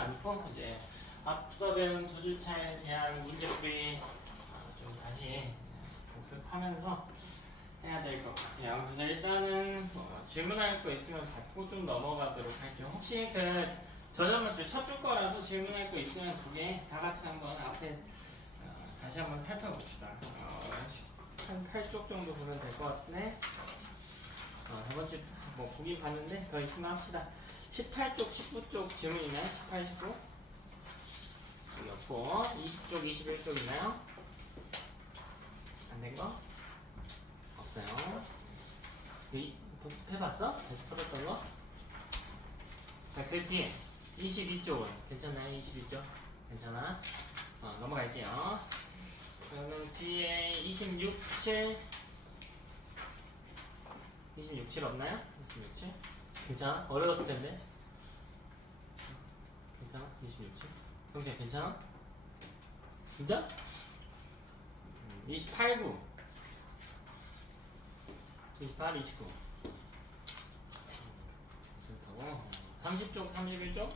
않고 이제 앞서 배운 두 주차에 대한 문제풀이 좀 다시 복습하면서 해야 될 것 같아요. 그래서 일단은 질문할 거 있으면 받고 좀 넘어가도록 할게요. 혹시 그 저저번 주 첫 주 거라도 질문할 거 있으면 두 개 다 같이 한번 앞에 다시 한번 살펴봅시다. 한 8쪽 정도 보면 될 것 같네. 저번 주 뭐 보긴 봤는데 더 있으면 합시다. 18쪽, 19쪽 질문 있나요? 18, 19? 여기 없고 20쪽, 21쪽 있나요? 안 된 거? 없어요. 복습해봤어? 다시 풀었던 거? 자, 그 뒤에 22쪽은 괜찮나요? 22쪽? 괜찮아? 넘어갈게요. 그러면 뒤에 26, 7 26, 7 없나요? 26, 7? 괜찮아? 어려웠을 텐데. 괜찮아? 26, 7? 성시야 괜찮아? 진짜? 28, 9 28, 29 좋다고. 30쪽, 31쪽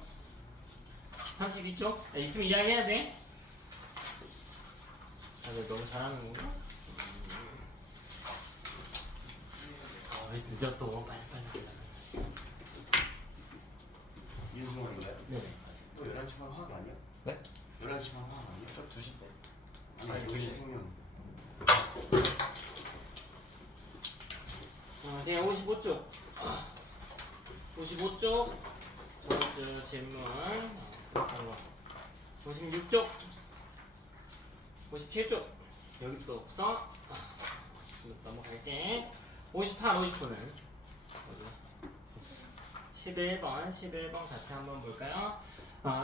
32쪽? 있으면 이야기해야 돼. 다들 너무 잘하는 건가? 왜 늦어 또. 빨리 윤승원인가요? 네네. 11시 반 화학 아니야? 네? 11시 반 화학 아니야? 저 2시 때. 아니, 2시 2시. 생명. 그냥 55쪽 55쪽 저주 질문 그렇다는 거. 56쪽 57쪽 여기 또 없어. 넘어갈게. 58, 59는 11번 같이 한번 볼까요?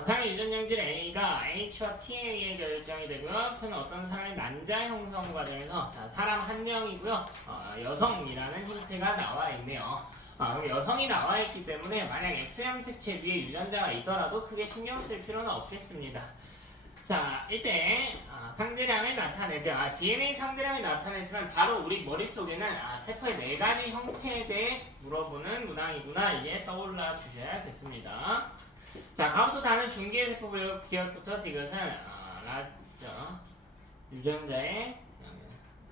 상의 유전형질 A가 H와 T에 의해 결정이 되고요. T는 어떤 사람의 난자 형성 과정에서 사람 한 명이고요. 여성이라는 힌트가 나와 있네요. 그럼 여성이 나와 있기 때문에 만약 X형 색채 위에 유전자가 있더라도 크게 신경 쓸 필요는 없겠습니다. 자, 이때 상대량을 나타낼 때 DNA 상대량을 나타냈으면 바로 우리 머릿속에는 세포의 4가지 형태에 대해 물어보는 문항이구나 이게 떠올라 주셔야겠습니다. 자, 가운데 다는 중기세포 기억부터 이것은 유전자의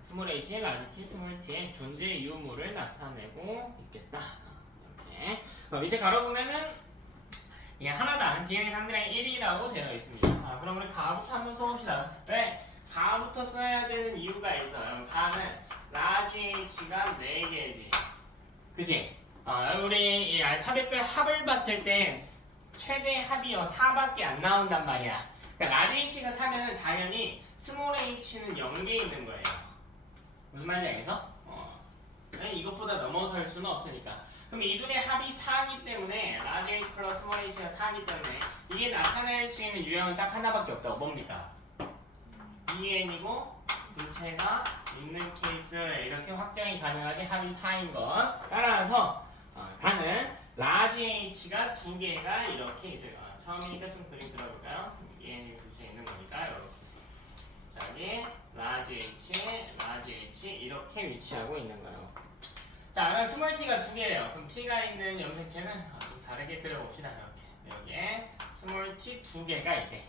스몰 h, 라지 t, 스몰 t의 존재 유무를 나타내고 있겠다. 이렇게 밑에 가로 보면은 이게 하나당 DNA 상대량이 1이라고 되어 있습니다. 그럼 우리 가부터 한번 써봅시다. 왜? 가부터 써야 되는 이유가 있어요. 가는 라지 h가 4개지. 그치? 우리 이 알파벳별 합을 봤을 때 최대 합이 4밖에 안 나온단 말이야. 그러니까 라지 h가 4면은 당연히 스몰 h는 0개 있는 거예요. 무슨 말인지 알겠어? 이것보다 넘어설 수는 없으니까. 그럼 이 둘의 합이 4이기 때문에 라지 h 플러스 스몰 h가 4이기 때문에 이게 나타낼 수 있는 유형은 딱 하나밖에 없다고. 뭡니까? EN이고 분체가 있는 케이스 이렇게 확정이 가능하지. 합이 4인 것. 따라서 가는 라지 h가 2개가 이렇게 있어요. 처음이니까 좀 그림 그려볼까요? EN이 분체 있는 거니까 이렇게. 자, 여기 라지 h 이렇게 위치하고 있는 거예요. 자, 스몰 t가 2개래요. 그럼 t가 있는 염색체는 좀 다르게 그려봅시다. 이렇게 여기에 스몰 t 2개가 있대.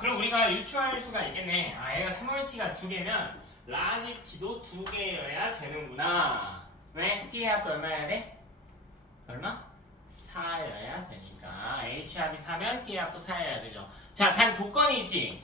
그럼 우리가 유추할 수가 있겠네. 얘가 스몰 t가 2개면 라지 t도 2개여야 되는구나. 왜? t의 합도 얼마여야 돼? 얼마? 4여야 되니까 h 합이 4면 t의 합도 4여야 되죠. 자, 단 조건이 있지.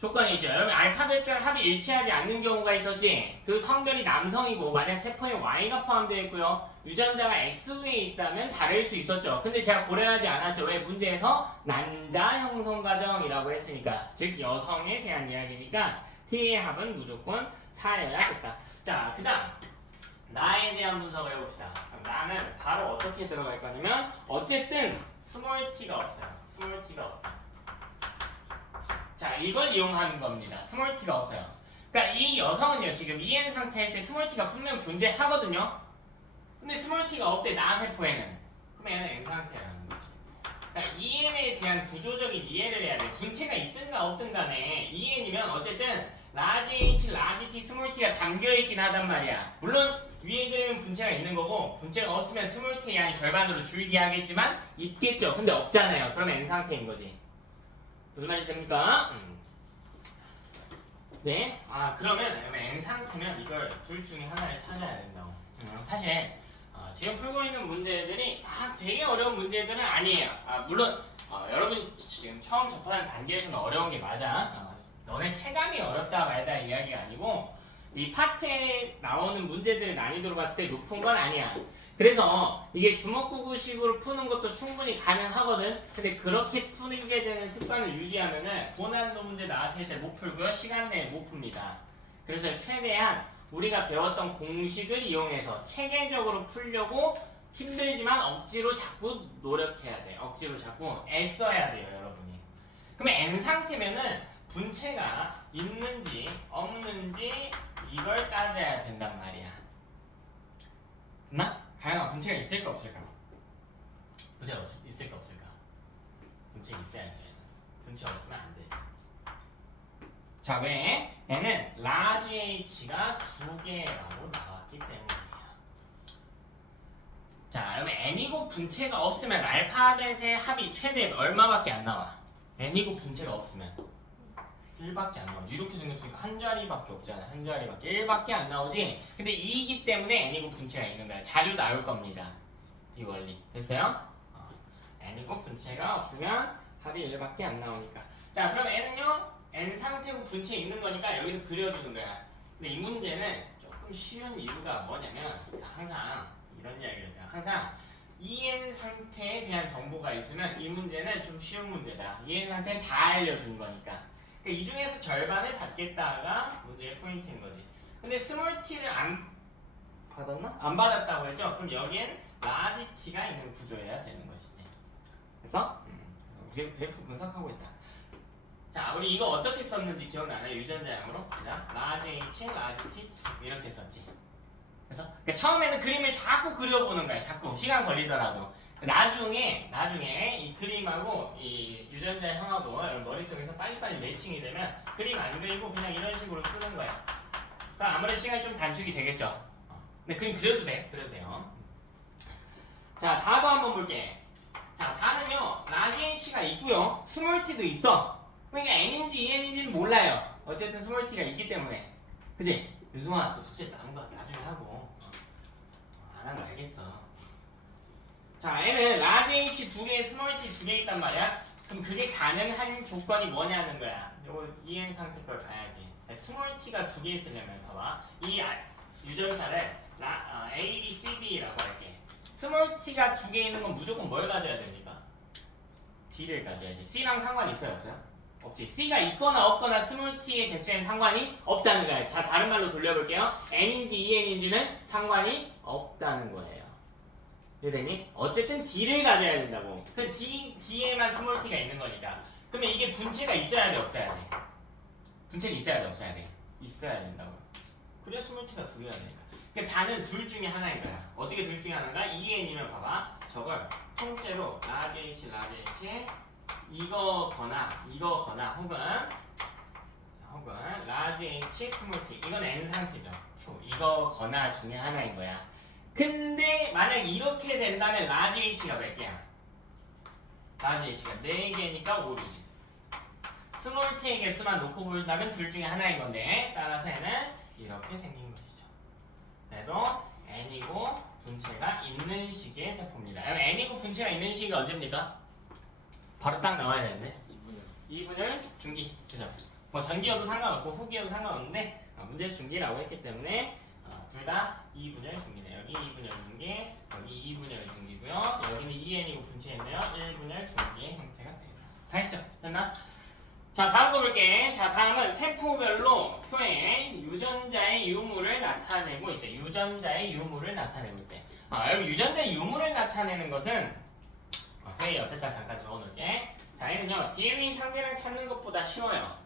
조건이 있죠. 여러분 알파벳별 합이 일치하지 않는 경우가 있었지. 그 성별이 남성이고 만약 세포에 Y가 포함되어 있고요. 유전자가 X 위에 있다면 다를 수 있었죠. 근데 제가 고려하지 않았죠. 왜? 문제에서 난자 형성 과정이라고 했으니까. 즉 여성에 대한 이야기니까 T의 합은 무조건 4여야겠다. 자, 그 다음 나에 대한 분석을 해봅시다. 나는 바로 어떻게 들어갈 거냐면 어쨌든 스몰 t가 없어요. 스몰 t가 없다. 자, 이걸 이용하는 겁니다. 스몰 t가 없어요. 그러니까 이 여성은요, 지금 EN 상태일 때 스몰 t가 분명 존재하거든요. 근데 스몰 t가 없대, 나세포에는. 그럼 얘는 N 상태라는 거죠. 그러니까 EN에 대한 구조적인 이해를 해야 돼. 분체가 있든가 없든 간에 EN이면 어쨌든 라지 H, 라지 T, 스몰 T가 담겨있긴 하단 말이야. 물론 위에 그리는 분체가 있는 거고 분체가 없으면 스몰 T의 양이 절반으로 줄기 하겠지만 있겠죠. 근데 없잖아요. 그럼 N 상태인 거지. 무슨 말인지 됩니까? 네. 그러면 N 상태면 이걸 둘 중에 하나를 찾아야 된다고. 사실 지금 풀고 있는 문제들이 되게 어려운 문제들은 아니에요. 물론 여러분 지금 처음 접하는 단계에서는 어려운 게 맞아. 너네 체감이 어렵다 말다 이야기가 아니고 이 파트에 나오는 문제들의 난이도로 봤을 때 높은 건 아니야. 그래서 이게 주먹구구식으로 푸는 것도 충분히 가능하거든. 근데 그렇게 풀게 되는 습관을 유지하면은 고난도 문제 나왔을 때 못 풀고요. 시간 내에 못 풉니다. 그래서 최대한 우리가 배웠던 공식을 이용해서 체계적으로 풀려고 힘들지만 억지로 자꾸 노력해야 돼. 억지로 자꾸 애써야 돼요, 여러분이. 그러면 N 상태면은 분체가 있는지 없는지 이걸 따져야 된단 말이야. 맞나? 다양한 분체가 있을까 없을까? 분체가 있을까 없을까? 분체 있어야지. 분체 없으면 안 되지. 자, 왜? N은 라지 H가 두 개라고 나왔기 때문이에요. 자, 그러면 N이고 분체가 없으면 알파벳의 합이 최대 얼마밖에 안 나와? N이고 분체가 없으면 1밖에 안 나오지. 이렇게 생겼으니까 한 자리밖에 없잖아. 한 자리밖에 1밖에 안 나오지. 근데 2이기 때문에 N이고 분체가 있는 거야. 자주 나올 겁니다. 이 원리. 됐어요? N이고 분체가 없으면 합이 1밖에 안 나오니까. 자, 그럼 N은요? N 상태고 분체 있는 거니까 여기서 그려주는 거야. 근데 이 문제는 조금 쉬운 이유가 뭐냐면 항상 이런 이야기를 해요. 항상 EN 상태에 대한 정보가 있으면 이 문제는 좀 쉬운 문제다. EN 상태는 다 알려준 거니까. 그러니까 이 중에서 절반을 받겠다가 문제의 포인트인 거지. 근데 스몰 t를 안 받았나? 안 받았다고 했죠? 그럼 여기엔 라지 t가 있는 구조여야 되는 것이지. 그래서 그래프 분석하고 있다. 자, 우리 이거 어떻게 썼는지 기억나나요? 유전자형으로 그냥 라지 h, 라지 t 이렇게 썼지. 그래서 그러니까 처음에는 그림을 자꾸 그려보는 거야. 자꾸 시간 걸리더라도. 나중에 이 그림하고 이 유전자형하고 여러분 머릿속에서 빨리빨리 매칭이 되면 그림 안 그리고 그냥 이런 식으로 쓰는 거야. 그럼 아무래도 시간이 좀 단축이 되겠죠. 근데 그림 그려도 돼요. 자, 다도 한번 볼게. 자, 다는요 라지 H가 있고요 스몰 t도 있어. 그러니까 N인지 EN인지는 몰라요. 어쨌든 스몰 t가 있기 때문에. 그치? 유승아, 너 숙제 남은 거 나중에 하고 안 한 거 알겠어. 자, N은 라지 H 두 개, 스몰 t 두 개 있단 말이야. 그럼 그게 가능한 조건이 뭐냐는 거야. 요거 EN 상태 걸 봐야지. 스몰 t가 두 개 있으려면 봐봐. 이 유전자를 A, B, C, D라고 할게. 스몰 t가 두 개 있는 건 무조건 뭘 가져야 됩니까? D를 가져야지. C랑 상관이 있어요, 없어요? 없지. C가 있거나 없거나 스몰 t의 개수에는 상관이 없다는 거예요. 자, 다른 말로 돌려볼게요. N인지 EN인지는 상관이 없다는 거예요. 이해되니? 어쨌든 D를 가져야 된다고. 그 D에만 스몰 t가 있는 거니까. 그러면 이게 분체가 있어야 돼, 없어야 돼? 분체는 있어야 돼, 없어야 돼? 있어야 된다고. 그래야 스몰 t가 두 개가 되니까. 그 다는 둘 중에 하나인 거야. 어떻게 둘 중에 하나인가? EN이면 봐봐. 저걸 통째로 라지 H, 라지 H 이거거나 혹은 라지 H, 스몰 t 이건 N 상태죠. 이거거나 중에 하나인 거야. 근데 만약 이렇게 된다면 라지 H가 몇 개야? 라지 H가 4개니까 오류지. 스몰 t의 개수만 놓고 본다면 둘 중에 하나인 건데 따라서 N은 이렇게 생긴 것이죠. 그래도 N이고 분체가 있는 식의 세포입니다. 그럼 N이고 분체가 있는 식이 언제입니까? 바로 딱 나와야 되는데 2분열 중기. 그죠? 뭐 전기여도 상관없고 후기여도 상관없는데 문제 중기라고 했기 때문에 둘 다 2분열 중기네. 여기 2분열 중기, 여기 2분열 중기고요. 여기는 2N이고 분체인데요. 1분열 중기의 형태가 됩니다. 다 했죠? 됐나? 자, 다음 거 볼게. 자, 다음은 세포별로 표에 유전자의 유무를 나타내고 있대. 유전자의 유무를 나타내고 있대. 여러분 유전자의 유무를 나타내는 것은 회의 옆에다 잠깐 적어놓을게. 자, 얘는요 DNA 상대를 찾는 것보다 쉬워요.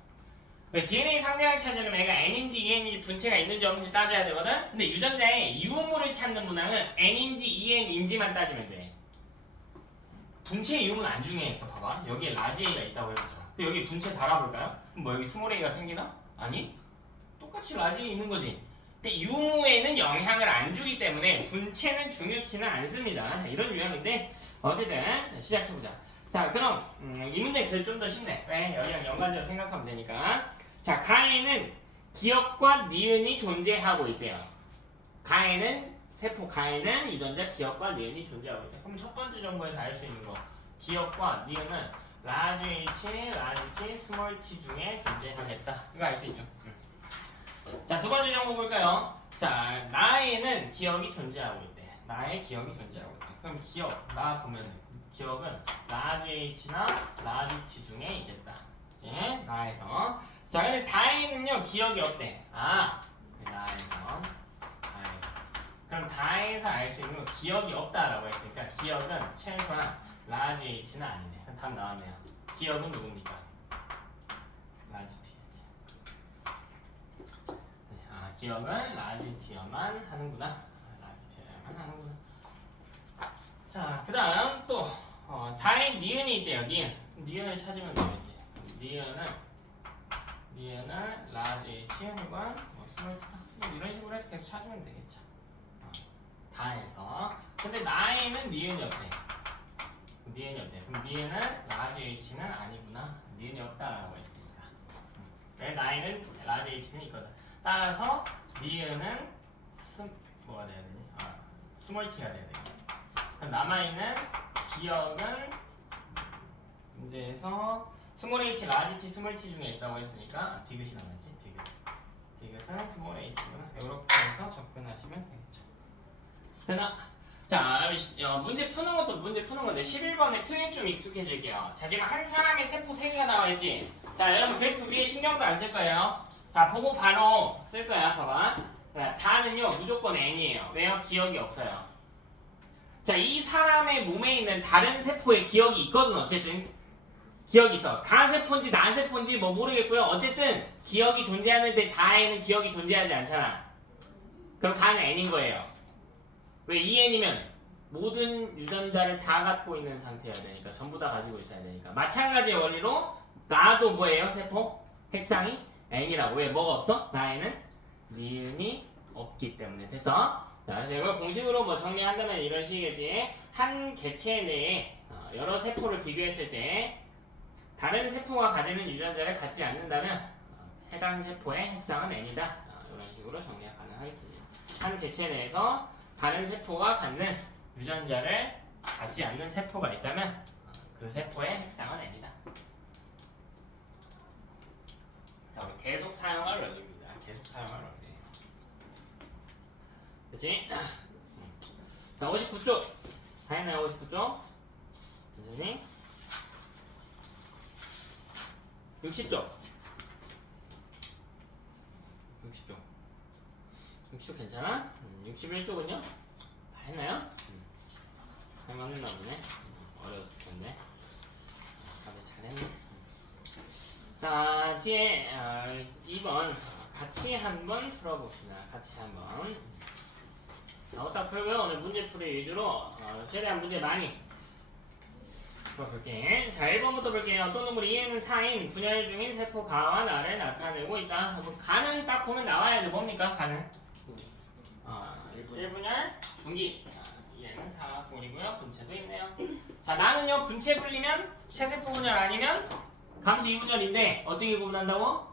왜? DNA 상대를 찾으려면 애가 N인지 EN인지 분체가 있는지 없는지 따져야 되거든. 근데 유전자의 유무를 찾는 문항은 N인지 EN인지만 따지면 돼. 분체의 유무는 안 중요해. 봐봐, 여기에 라지 A가 있다고 해보자. 근데 여기 분체 달아볼까요? 그럼 뭐 여기 스몰 A가 생기나? 아니? 똑같이 라지에 있는 거지. 근데 유무에는 영향을 안 주기 때문에 분체는 중요치는 않습니다. 자, 이런 유형인데 어쨌든 시작해보자. 자, 그럼 이 문제 그래도 좀 더 쉽네. 왜? 여기랑 연관지어 생각하면 되니까. 자, 가에는 기억과 니은이 존재하고 있대요. 가에는 세포 가에는 유전자 기억과 니은이 존재하고 있대요. 그럼 첫 번째 정보에서 알 수 있는 거 기억과 니은은 라지 H, 라지 T, 스몰 T 중에 존재하겠다. 이거 알 수 있죠? 자, 두 번째 정보 볼까요? 자, 나에는 기억이 존재하고 있대. 나의 기억이 존재하고 있대. 그럼 기억, 나 보면은 기억은 라지 H나 라지 T 중에 있겠다. 이제 나에서. 자, 근데 다에는요 기억이 없대. 나에서. 그럼 다에서 알 수 있는 건 기억이 없다라고 했으니까 기억은 최소한 라지 H는 아니네. 그럼 답 나왔네요. 기억은 누굽니까? 라지 T겠지. 기억은 라지 T여만 하는구나. 라지 T여만 하는구나. 자, 그 다음 또 다에 니은이 있대요. 니은을 찾으면 되겠지. 니은은 라지 H 혹은 스몰 T 이런 식으로 해서 계속 찾으면 되겠죠. 다에서. 근데 나에는 니은이 없대. 그럼 니은은 라지 H는 아니구나. 니은이 없다라고 했으니까. 내 나에는 라지 H는 있거든. 따라서 니은은 뭐가 돼야 되니? 스몰 T가 돼야 돼. 그럼 남아있는 기억은 문제에서 스몰 H, 라지 T, 스몰 T 중에 있다고 했으니까 디귿이 남았지. 디귿은 스몰 H구나. 이렇게 해서 접근하시면 되겠죠. 됐나? 자, 문제 푸는 것도 문제 푸는 건데 11번에 표현 좀 익숙해질게요. 자, 지금 한 사람의 세포 3개가 나와 있지. 자, 여러분 그래프 위에 신경도 안 쓸 거예요. 자, 보고 바로 쓸 거야. 봐봐. 자, 다는요 무조건 N이에요. 왜요? 기억이 없어요. 자, 이 사람의 몸에 있는 다른 세포에 기억이 있거든. 어쨌든 기억이 있어. 가세포인지 난세포인지 뭐 모르겠고요. 어쨌든 기억이 존재하는데 다에는 기억이 존재하지 않잖아. 그럼 다는 N인 거예요. 왜 2N이면 모든 유전자를 다 갖고 있는 상태여야 되니까 전부 다 가지고 있어야 되니까 마찬가지의 원리로 나도 뭐예요? 세포? 핵상이 N이라고. 왜? 뭐가 없어? 나에는 니은이 없기 때문에. 됐어? 자, 그래서 이걸 공식으로 뭐 정리한다면 이런 식이겠지. 한 개체 내에 여러 세포를 비교했을 때 다른 세포가 가지는 유전자를 갖지 않는다면 해당 세포의 핵상은 N이다. 이런 식으로 정리가 가능하겠습니다. 한 개체 내에서 다른 세포가 갖는 유전자를 갖지 않는 세포가 있다면 그 세포의 핵상은 N이다. 자, 우리 계속 사용할 원리입니다. 계속 사용할 원리. 그치? 자, 59쪽. 다 했나요? 59쪽? 선생님? 60쪽. 60쪽 괜찮아? 61쪽은요? 다 했나요? 할만했나 보네. 어려웠을 텐데. 다들 잘했네. 자, 뒤에 2번 같이 한번 풀어봅시다. 같이 한번. 딱 풀고요. 오늘 문제풀이 위주로 최대한 문제 많이 풀어볼게. 자, 1번부터 볼게요. 또 놈으로 2에는 4인 분열 중인 세포 가와 나를 나타내고 있다. 가는 딱 보면 나와야죠. 뭡니까? 가는 1분열 중기. 2에는 4꼴이고요. 분체도 있네요. 자, 나는요 분체 불리면 체세포 분열 아니면 감시 2분열인데 어떻게 구분한다고?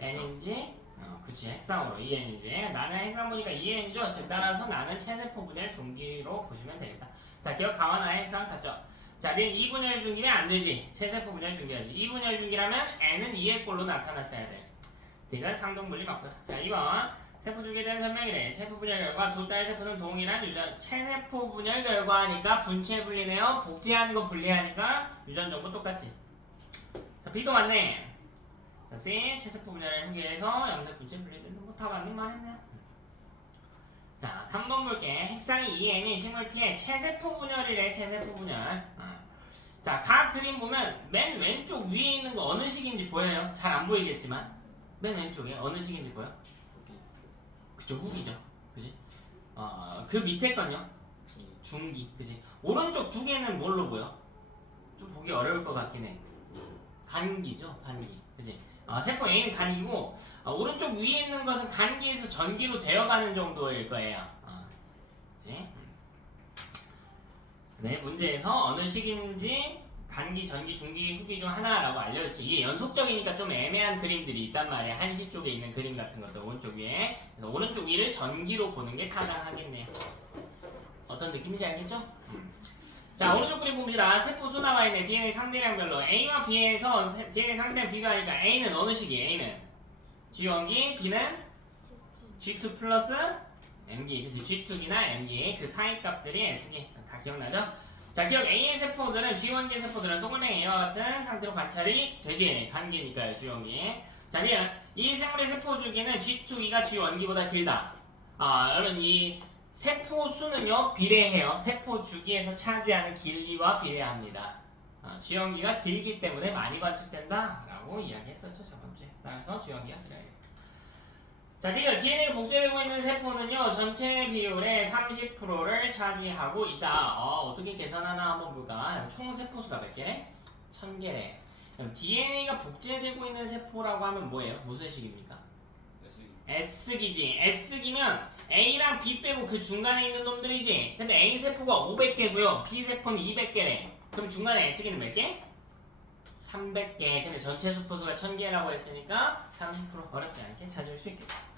N인지 그치, 핵상으로 2N이지. 나는 핵상 보니까 2N이죠. 즉 따라서 나는 체세포 분열 중기로 보시면 되겠다. 자, 기억 가와 나의 핵상 같죠? 자, 는 2분열 중기면 안 되지. 체세포 분열 중기하지. 2분열 중기라면 N은 2의 꼴로 나타났어야 돼. 이건 상동분리 맞고요. 자, 2번 세포 중기에 대한 설명이래. 체세포 분열 결과 두 딸 세포는 동일한 유전 체세포 분열 결과니까 분체 분리네요. 복제하는 거 분리하니까 유전 정보 똑같지. 자, B도 맞네. 자, C 체세포 분열에 소개해서 염색 분체 분리되는 거 다 맞는 말 했네요. 자, 3번 볼게. 핵상이 2N이 식물 P의 체세포 분열이래. 체세포 분열. 자, 각 그림 보면 맨 왼쪽 위에 있는 거 어느 식인지 보여요? 잘 안 보이겠지만 맨 왼쪽에 어느 식인지 보여? 그쵸, 후기죠. 그지? 그 밑에 건요? 중기. 그지? 오른쪽 두 개는 뭘로 보여? 좀 보기 어려울 것 같긴 해. 반기죠, 반기. 그지? 세포 A는 간이고 오른쪽 위에 있는 것은 간기에서 전기로 되어가는 정도일 거예요. 그치? 네, 문제에서 어느 식인지 간기, 전기, 중기, 후기 중 하나라고 알려졌지. 이게 연속적이니까 좀 애매한 그림들이 있단 말이야. 한시 쪽에 있는 그림 같은 것도 오른쪽 위에. 그래서 오른쪽 위를 전기로 보는 게 타당하겠네요. 어떤 느낌인지 알겠죠? 자, 오른쪽 그림 봅시다. 세포 수 나와 있네. DNA 상대량별로 A와 B에서 DNA 상대량 비교하니까 A는 어느 식이에요? A는 G원기, B는 G2 플러스 M기. 그치? G2기나 M기 그 사이 값들이 S기. 다 기억나죠? 자, 기억 A의 세포들은 G원기의 세포들은 동그라미 A와 같은 상태로 관찰이 되지. 간기니까요, G원기. 자, 이 생물의 세포 주기는 G2기가 G원기보다 길다. 여러분 이 세포 수는요 비례해요. 세포 주기에서 차지하는 길이와 비례합니다. G원기가 길기 때문에 많이 관측된다라고 이야기했었죠, 저번주에. 따라서 G원기가 길어요. 자, DNA가 복제되고 있는 세포는요 전체 비율의 30%를 차지하고 있다. 어떻게 계산하나 한번 볼까? 총 세포수가 몇 개? 1000개래. 그럼 DNA가 복제되고 있는 세포라고 하면 뭐예요? 무슨 식입니까? S기지. S기면 A랑 B 빼고 그 중간에 있는 놈들이지. 근데 A 세포가 500개고요 B 세포는 200개래. 그럼 중간에 S기는 몇 개? 300개. 근데 전체 세포수가 1000개라고 했으니까 30% 어렵지 않게 찾을 수 있겠죠.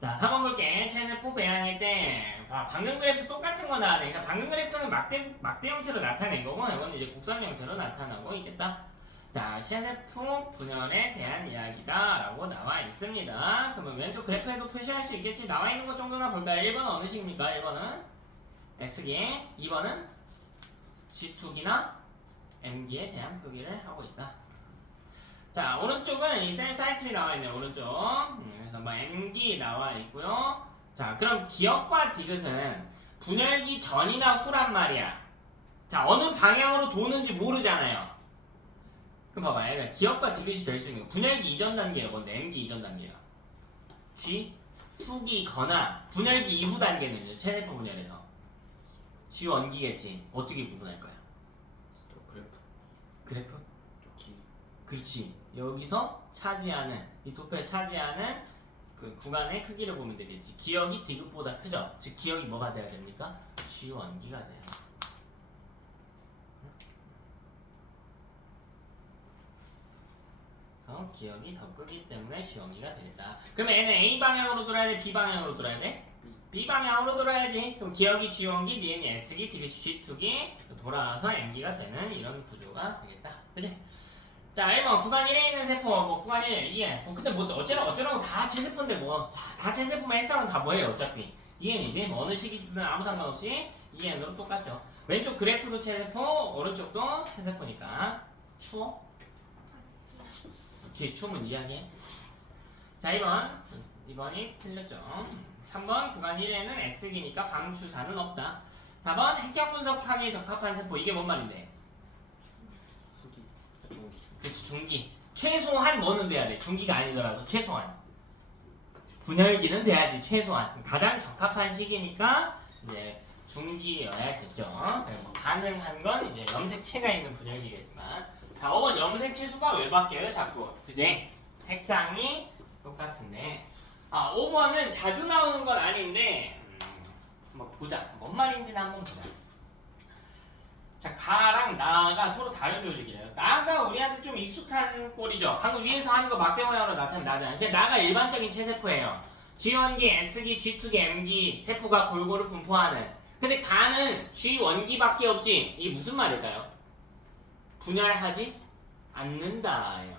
자, 3번 볼게. 체세포 배양일 때 방금 그래프 똑같은 거 나와야 되니까 방금 그래프는 막대 형태로 나타낸 거고 이건 이제 곡선 형태로 나타나고 있겠다. 자, 체세포 분열에 대한 이야기다 라고 나와 있습니다. 그러면 왼쪽 그래프에도 표시할 수 있겠지. 나와 있는 것 정도나 볼까요? 1번은 어느 식입니까? 1번은 S기, 2번은 G2기나 M기에 대한 표기를 하고 있다. 자, 오른쪽은 이 셀 사이클이 나와 있네요. 오른쪽. 그래서 뭐 M기 나와 있고요. 자, 그럼 기억과 디귿은 분열기 전이나 후란 말이야. 자, 어느 방향으로 도는지 모르잖아요. 그럼 봐봐요. 기억과 디귿이 될 수 있는 거. 분열기 이전 단계가 뭔데? M기 이전 단계가 G2기거나 분열기 이후 단계는 이제 체세포 분열에서 G원기겠지. 어떻게 구분할 거야? 그래프? 그렇지. 여기서 차지하는 이 도표에 차지하는 그 구간의 크기를 보면 되겠지. 기억이 디귿보다 크죠. 즉 기억이 뭐가 돼야 됩니까? G원기가 돼요. 기억이 더 크기 때문에 G원기가 되겠다. 그러면 얘는 A 방향으로 돌아야 돼? B 방향으로 돌아야 돼? B 방향으로 돌아야지. 그럼 기억이 G원기, 니은이 S기, 디귿이 G2기 돌아와서 M기가 되는 이런 구조가 되겠다. 그치? 자, 1번 구간 1에 있는 세포, 뭐 구간 1, 2에 근데 뭐 어쩌라고 다 체세포인데 뭐 다 체세포면 핵상은 다 뭐예요 어차피 2N이지. 뭐 어느 시기든 아무 상관없이 2N으로 똑같죠. 왼쪽 그래프도 체세포, 오른쪽도 체세포니까 추워? 제 추우면 이야기해. 자, 2번이 틀렸죠. 3번 구간 1에는 S기니까 방추사는 없다. 4번 핵형 분석하기에 적합한 세포, 이게 뭔 말인데? 그치, 중기. 최소한 뭐는 돼야 돼? 중기가 아니더라도 최소한 분열기는 돼야지. 최소한 가장 적합한 시기니까 이제 중기여야겠죠. 뭐 가능한 건 이제 염색체가 있는 분열기겠지만. 자, 5번 염색체 수가 왜 바뀌어요 자꾸? 그지? 색상이 똑같은데 5번은 자주 나오는 건 아닌데 한번 보자. 뭔 말인지는 한번 보자. 자, 가랑 나가 서로 다른 조직이래요. 나가 우리한테 좀 익숙한 꼴이죠. 방금 위에서 하는 거 막대 모양으로 나타나면 나잖아요. 근데 나가 일반적인 체세포예요. G원기, S기, G2기, M기 세포가 골고루 분포하는. 근데 가는 G원기밖에 없지. 이게 무슨 말일까요? 분열하지 않는다예요.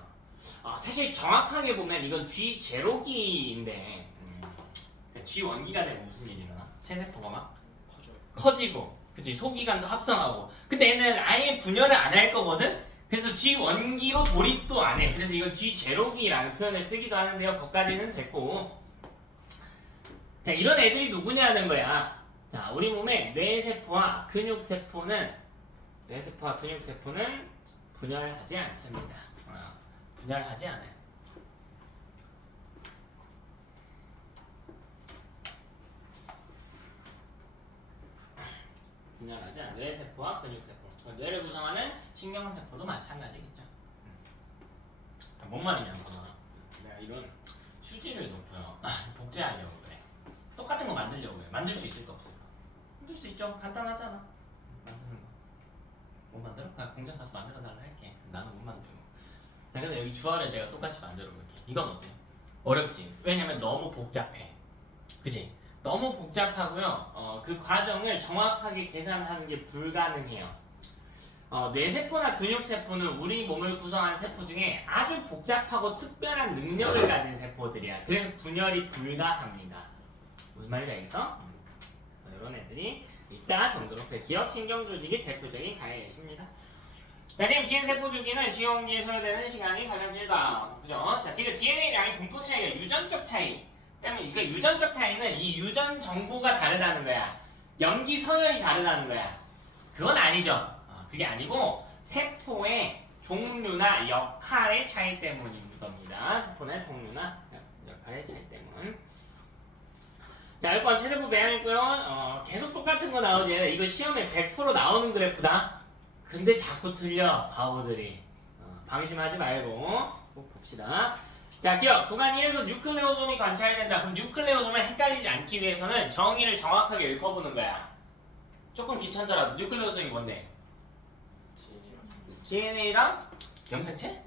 사실 정확하게 보면 이건 G0기인데 G원기가 되면 무슨 일이 일어나? 체세포가 막 커지고 그치, 소기관도 합성하고. 근데 얘는 아예 분열을 안 할 거거든? 그래서 G원기로 돌입도 안 해. 그래서 이건 G0기라는 표현을 쓰기도 하는데요. 거기까지는 됐고. 자, 이런 애들이 누구냐는 거야. 자, 우리 몸의 뇌세포와 근육세포는 분열하지 않습니다. 분열하지 않아요. 분열하지 않아요. 뇌세포와 근육세포. 뇌를 구성하는 신경세포도 마찬가지겠죠. 뭔 말이냐면 내가 이런 수지를 놓고요 복제하려고 그래. 똑같은 거 만들려고 그래. 만들 수 있을까 없을까? 만들 수 있죠. 간단하잖아. 만드는 거. 못 만들어? 그냥 공장 가서 만들어 달라 할게. 나는 못 만들고. 자, 근데 여기 주어를 내가 똑같이 만들어 볼게. 이건 어때? 어렵지? 왜냐면 너무 복잡해. 그지? 너무 복잡하고요. 그 과정을 정확하게 계산하는 게 불가능해요. 뇌세포나 근육세포는 우리 몸을 구성하는 세포 중에 아주 복잡하고 특별한 능력을 가진 세포들이야. 그래서 분열이 불가합니다. 무슨 말인지 알겠어? 이런 애들이 있다 정도로 기억 신경 조직이 대표적인 가해입니다. 나중에 비행세포 주기는 지원기에 소요되는 시간이 가장 길다. 그죠? 자, 지금 DNA량의 분포 차이가 유전적 차이 때문에, 그러니까 유전적 차이는 이 유전 정보가 다르다는 거야. 염기 서열이 다르다는 거야. 그건 아니죠. 그게 아니고 세포의 종류나 역할의 차이 때문인 겁니다. 세포의 종류나 역할의 차이 때문. 자, 1번 체세포 배양했고요. 계속 똑같은 거 나오지. 이거 시험에 100% 나오는 그래프다. 근데 자꾸 틀려 바보들이. 방심하지 말고 꼭 봅시다. 자, 기억 구간 1에서 뉴클레오솜이 관찰된다. 그럼 뉴클레오솜을 헷갈리지 않기 위해서는 정의를 정확하게 읊어보는 거야. 조금 귀찮더라도 뉴클레오솜이 뭔데? DNA랑 염색체?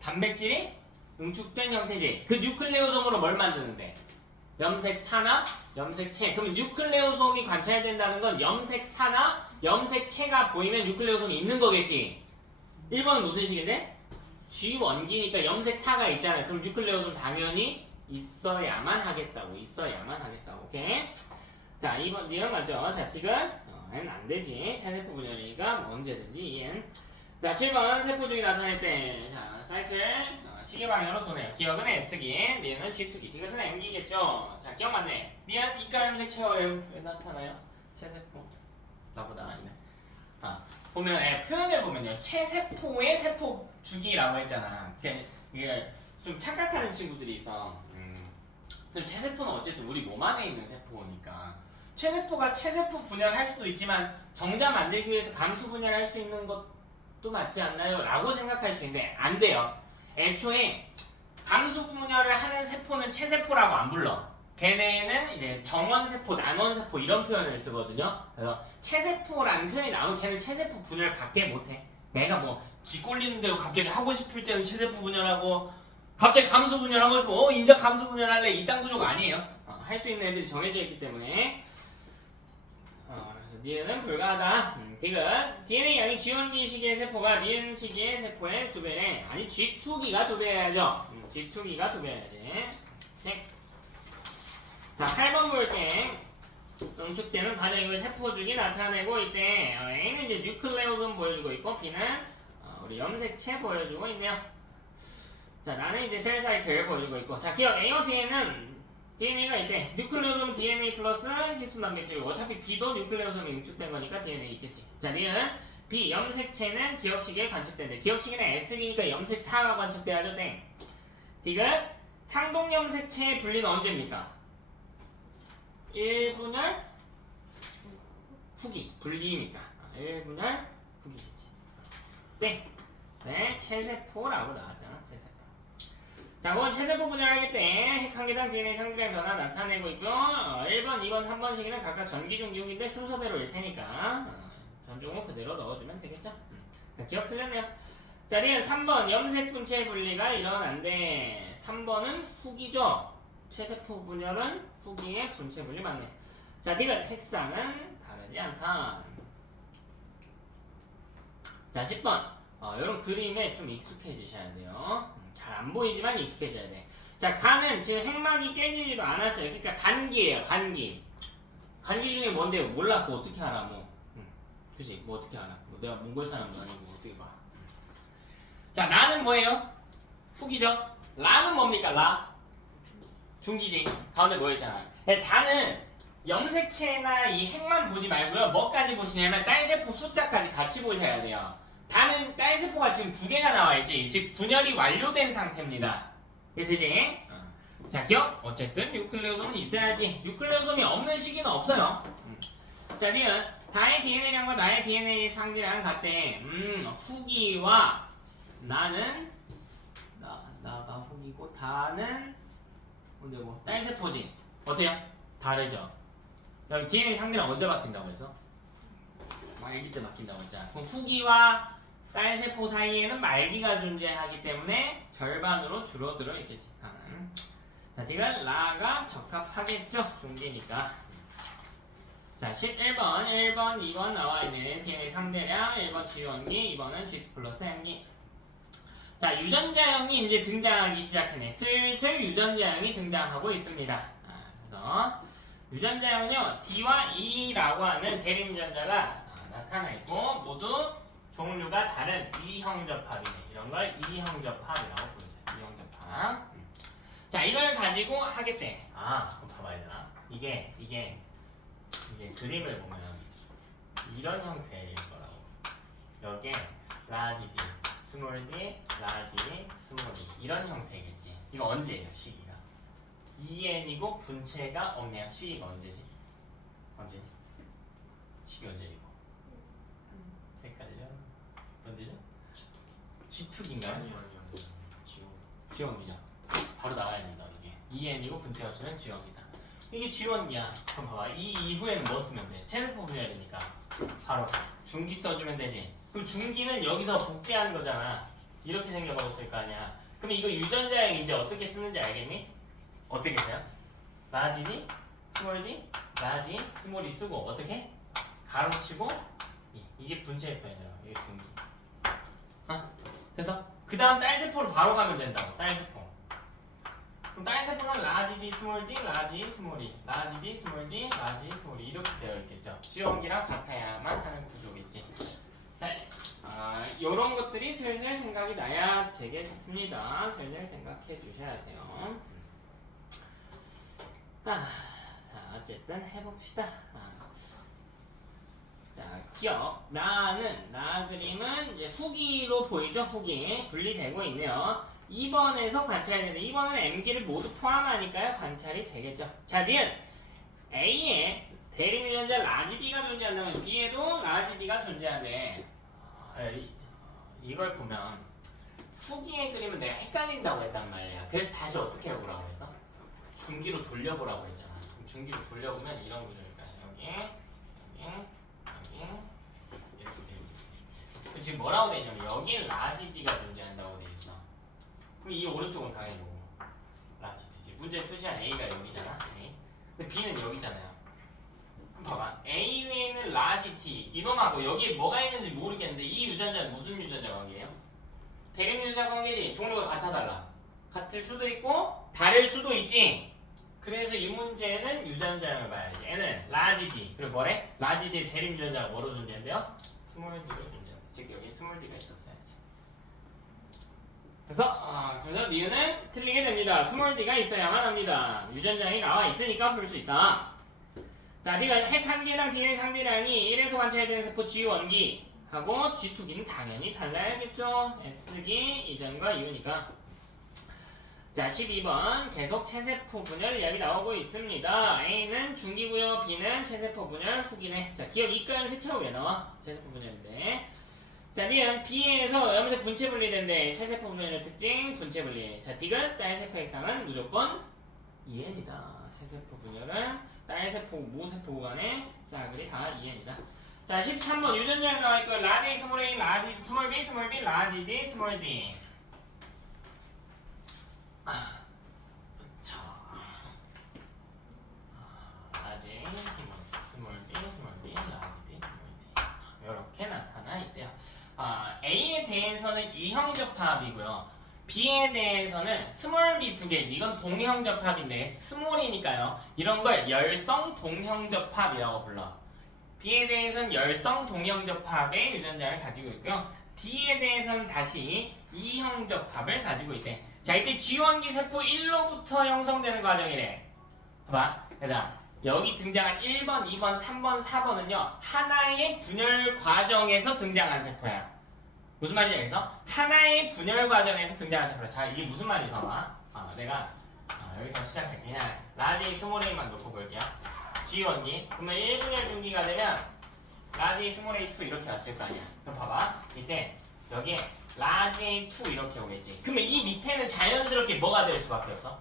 단백질이 응축된 형태지. 그 뉴클레오솜으로 뭘 만드는데? 염색사나 염색체. 그럼 뉴클레오솜이 관찰된다는 건 염색사나 염색체가 보이면 뉴클레오솜이 있는 거겠지. 1번은 무슨 식인데? G원기니까 염색사가 있잖아요. 그럼 뉴클레오솜 당연히 있어야만 하겠다고. 오케이? 자, 2번 니은 맞죠? 자, 지금 N 안 되지. 차세포 분열이니까 언제든지 N. 자, 7번 세포 중이 나타날 때, 자, 사이클 시계 방향으로 도네요. 기억은 S기, 니은 G2기, 이것은 M기겠죠. 자, 기억 맞네. 니은 이가 염색체가 왜 나타나요? 체세포 라보다 아니네. 보면 표현을 보면요, 체세포의 세포 주기라고 했잖아. 이게 좀 착각하는 친구들이 있어. 그럼 체세포는 어쨌든 우리 몸 안에 있는 세포니까 체세포가 체세포 분열할 수도 있지만 정자 만들기 위해서 감수 분열할 수 있는 것도 맞지 않나요? 라고 생각할 수 있는데 안 돼요. 애초에 감수 분열을 하는 세포는 체세포라고 안 불러. 걔네는 이제 정원세포, 난원세포 이런 표현을 쓰거든요. 그래서 체세포라는 표현이 나오면 걔는 체세포 분열 밖에 못해. 내가 뭐 쥐꼴리는 대로 갑자기 하고 싶을 때는 체세포 분열하고 갑자기 감수 분열하고 싶으면 인자 감수 분열할래 이딴 구조가 아니에요. 할 수 있는 애들이 정해져 있기 때문에 그래서 니은은 불가하다. 디귿 DNA 양이 G1기 시기의 세포가 니은 시기의 세포의 2배래. 아니 G2기가 2배여야죠. G2기가 2배여야지. 네. 자, 8번 볼게. 응축되는 과정이고 세포죽이 나타내고 있대. A는 이제 뉴클레오솜 보여주고 있고 B는 우리 염색체 보여주고 있네요. 자, 나는 이제 셀 사이클 보여주고 있고. 자, 기억 A와 B에는 DNA가 있대. 뉴클레오솜 DNA 플러스 희순 단백질이고 어차피 B도 뉴클레오솜이 응축된 거니까 DNA 있겠지. 자, 니은 B 염색체는 기억시기에 관측된대. 기억시기는 S기니까 염색사가 관측돼야죠. 땡. 디귿 상동염색체의 분리는 언제입니까? 1분열 후기 분리니까 1분열 후기겠지. 땡. 네, 체세포라고 나왔잖아. 체세포. 자, 그건 체세포 분열하겠대. 핵한계당 DNA 상징의 변화 나타내고 있고요. 1번, 2번, 3번 시기는 각각 전기, 중기호기인데 순서대로일 테니까 전중호 그대로 넣어주면 되겠죠. 기억 틀렸네요. 자, 니은 3번 염색 분체 분리가 일어난대. 3번은 후기죠. 체세포 분열은 후기의 분체 분리 맞네. 자, 디귿 핵상은 다르지 않다. 자, 10번 이런 그림에 좀 익숙해지셔야 돼요. 잘 안 보이지만 익숙해져야 돼. 자, 간은 지금 핵막이 깨지지도 않았어요. 그러니까 간기예요. 간기. 간기 중에 뭔데 몰라. 그거 어떻게 알아? 뭐 그지? 뭐 어떻게 알아? 뭐 내가 몽골 사람도 아니고 어떻게 봐. 자, 라는 뭐예요? 후기죠. 라는 뭡니까? 라 중기지. 가운데 뭐였잖아. 다는 염색체나 이 핵만 보지 말고요. 뭐까지 보시냐면 딸세포 숫자까지 같이 보셔야 돼요. 다는 딸세포가 지금 2개가 나와있지. 즉 분열이 완료된 상태입니다. 이게 되지? 자, 기억? 어쨌든 뉴클레오솜은 있어야지. 뉴클레오솜이 없는 시기는 없어요. 자, 니은 다의 DNA량과 나의 DNA 상대량 같대. 후기와 나는 나가 후기고 다는 언제고? 딸세포지. 어때요? 다르죠? 여기 DNA 상대랑 언제 바뀐다고 했어? 말기 때 바뀐다고 했잖아. 그럼 후기와 딸세포 사이에는 말기가 존재하기 때문에 절반으로 줄어들어 있겠지. 자, D가 라가 적합하겠죠? 중기니까. 자, 11번, 1번, 2번 나와 있는 DNA 3대량, 1번 G1기, 2번은 G2 플러스 M기. 자, 유전자형이 이제 등장하기 시작했네. 슬슬 유전자형이 등장하고 있습니다. 그래서 유전자형은요, D와 E라고 하는 대립유전자가 나타나 있고 모두 종류가 다른 이형 접합이네. 이런 걸 이형 접합이라고 부르죠. 이형 접합. 자, 이걸 가지고 하겠대. 그럼 봐봐야 되나? 이게 그림을 보면 이런 형태일 거라고. 여기에 라지 D, 스몰 D, 라지, 스몰 D 이런 형태겠지. 이거 언제예요? 시기가 2n이고 분체가 없네요. 시기가 언제지? 언제? 시기 언제이고? 헷갈려. 언제죠? G2기인가요? G1기죠. 바로 나와야 됩니다. 이게 2n이고 분체가 없으면 G1기다. 이게 G1기야. 그럼 봐봐. 이 이후에는 뭐 쓰면 돼? 체세포 분열이니까 바로 중기 써주면 되지. 그럼 중기는 여기서 복제하는 거잖아. 이렇게 생겨버렸을 거 아니야. 그럼 이거 유전자형 이제 어떻게 쓰는지 알겠니? 어떻게 써요? 라지 D, 스몰 D, 라지, 스몰 D 쓰고 어떻게? 가로치고 이게 분체의 표현이야. 이게 중기. 그래서 그 다음 딸세포로 바로 가면 된다고. 딸세포. 그럼 딸세포는 라지 D, 스몰 D, 라지, 스몰 D, 라지 D, 스몰 D, 라지, 스몰 D 이렇게 되어 있겠죠. G형기랑 같아야만 하는 구조겠지. 자, 요런 것들이 슬슬 생각이 나야 되겠습니다. 슬슬 생각해 주셔야 돼요. 자, 어쨌든 해봅시다. 자, 기억. 나 그림은 이제 후기로 보이죠? 후기. 분리되고 있네요. 2번에서 관찰이 되는데 2번은 M기를 모두 포함하니까요. 관찰이 되겠죠. 자, 니은 A에 대립유전자 라지 D가 존재한다면 B에도 라지 D가 존재하네. 이걸 보면 후기의 그림은 내가 헷갈린다고 했단 말이야. 그래서 다시 어떻게 해보라고 했어? 중기로 돌려보라고 했잖아. 그럼 중기로 돌려보면 이런 구조니까 여기 이렇게 되어 있어. 지금 뭐라고 되어 있냐면 여기에 라지 D가 존재한다고 되어 있어. 그럼 이 오른쪽은 당연히 뭐고? 라지 D지. 문제 표시한 A가 여기잖아. A. 근데 B는 여기잖아요. 그럼 봐봐. A 위에는 라지 T 이놈하고 여기에 뭐가 있는지 모르겠는데 이 유전자는 무슨 유전자 관계예요? 대립유전자 관계지. 종류가 같아 달라. 같을 수도 있고 다를 수도 있지. 그래서 이 문제는 유전자형을 봐야지. 얘는 라지 D. 그리고 뭐래? 라지 D 대립유전자가 뭐로 존재한대요? 스몰 D로 존재한대. 즉 여기 스몰 D가 있었어야지. 그래서 니은은 틀리게 됩니다. 스몰 D가 있어야만 합니다. 유전자형이 나와 있으니까 풀 수 있다. 자, D가 핵 한 개당 DNA 상대량이 1에서 관찰되는 세포 G1기 하고 G2기는 당연히 달라야겠죠. S기 이전과 이후니까. 자, 12번 계속 체세포 분열 이야기 나오고 있습니다. A는 중기고요, B는 체세포 분열 후기네. 자, 기억 이가임 세차가 왜 나와? 체세포 분열인데. 자, D는 B에서 염색 분체 분리된데 체세포 분열의 특징 분체 분리. 자, D가 딸세포 핵상은 무조건 2n이다. 체세포 분열은 딸세포 모세포 간의 싸그리 다 2n이다. 자, 13번 유전자에 나와 있고 라지 스몰 A, 라지 스몰 B, 스몰 B, 라지 D, 스몰 D. 라지 스몰 D, 스몰 B, 라지 D, 스몰 D 이렇게 나타나 있대요. A에 대해서는 이형 접합이고요. B에 대해서는 스몰 B 두 개지. 이건 동형 접합인데 스몰이니까요. 이런 걸 열성 동형 접합이라고 불러. B에 대해서는 열성 동형 접합의 유전자를 가지고 있고요. D에 대해서는 다시 이형 접합을 가지고 있대. 자, 이때 G1기 세포 1로부터 형성되는 과정이래. 봐봐. 얘들아, 여기 등장한 1번, 2번, 3번, 4번은요. 하나의 분열 과정에서 등장한 세포야. 무슨 말인지 알겠어? 하나의 분열 과정에서 등장한 세포야. 자, 이게 무슨 말인지 봐봐. 내가 여기서 시작할게. 그냥 라지 스몰 A만 놓고 볼게요. G1기. 그러면 1분의 중기가 되면 라지 스몰 A2 이렇게 왔을 거 아니야. 그럼 봐봐. 이때 여기에 라지 A2 이렇게 오겠지. 그러면 이 밑에는 자연스럽게 뭐가 될 수밖에 없어?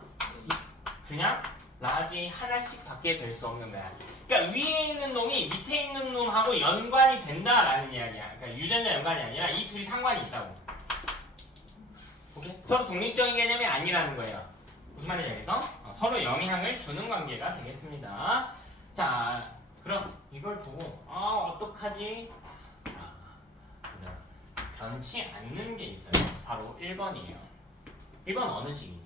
그냥 라지 A 하나씩 밖에 될 수 없는 거야. 그러니까 위에 있는 놈이 밑에 있는 놈하고 연관이 된다라는 이야기야. 그러니까 유전자 연관이 아니라 이 둘이 상관이 있다고. 오케이? 서로 독립적인 개념이 아니라는 거예요. 무슨 말인지 알겠어? 서로 영향을 주는 관계가 되겠습니다. 자, 그럼 이걸 보고 어떡하지? 변치 않는 게 있어요. 바로 1번이에요. 1번 어느 식이니?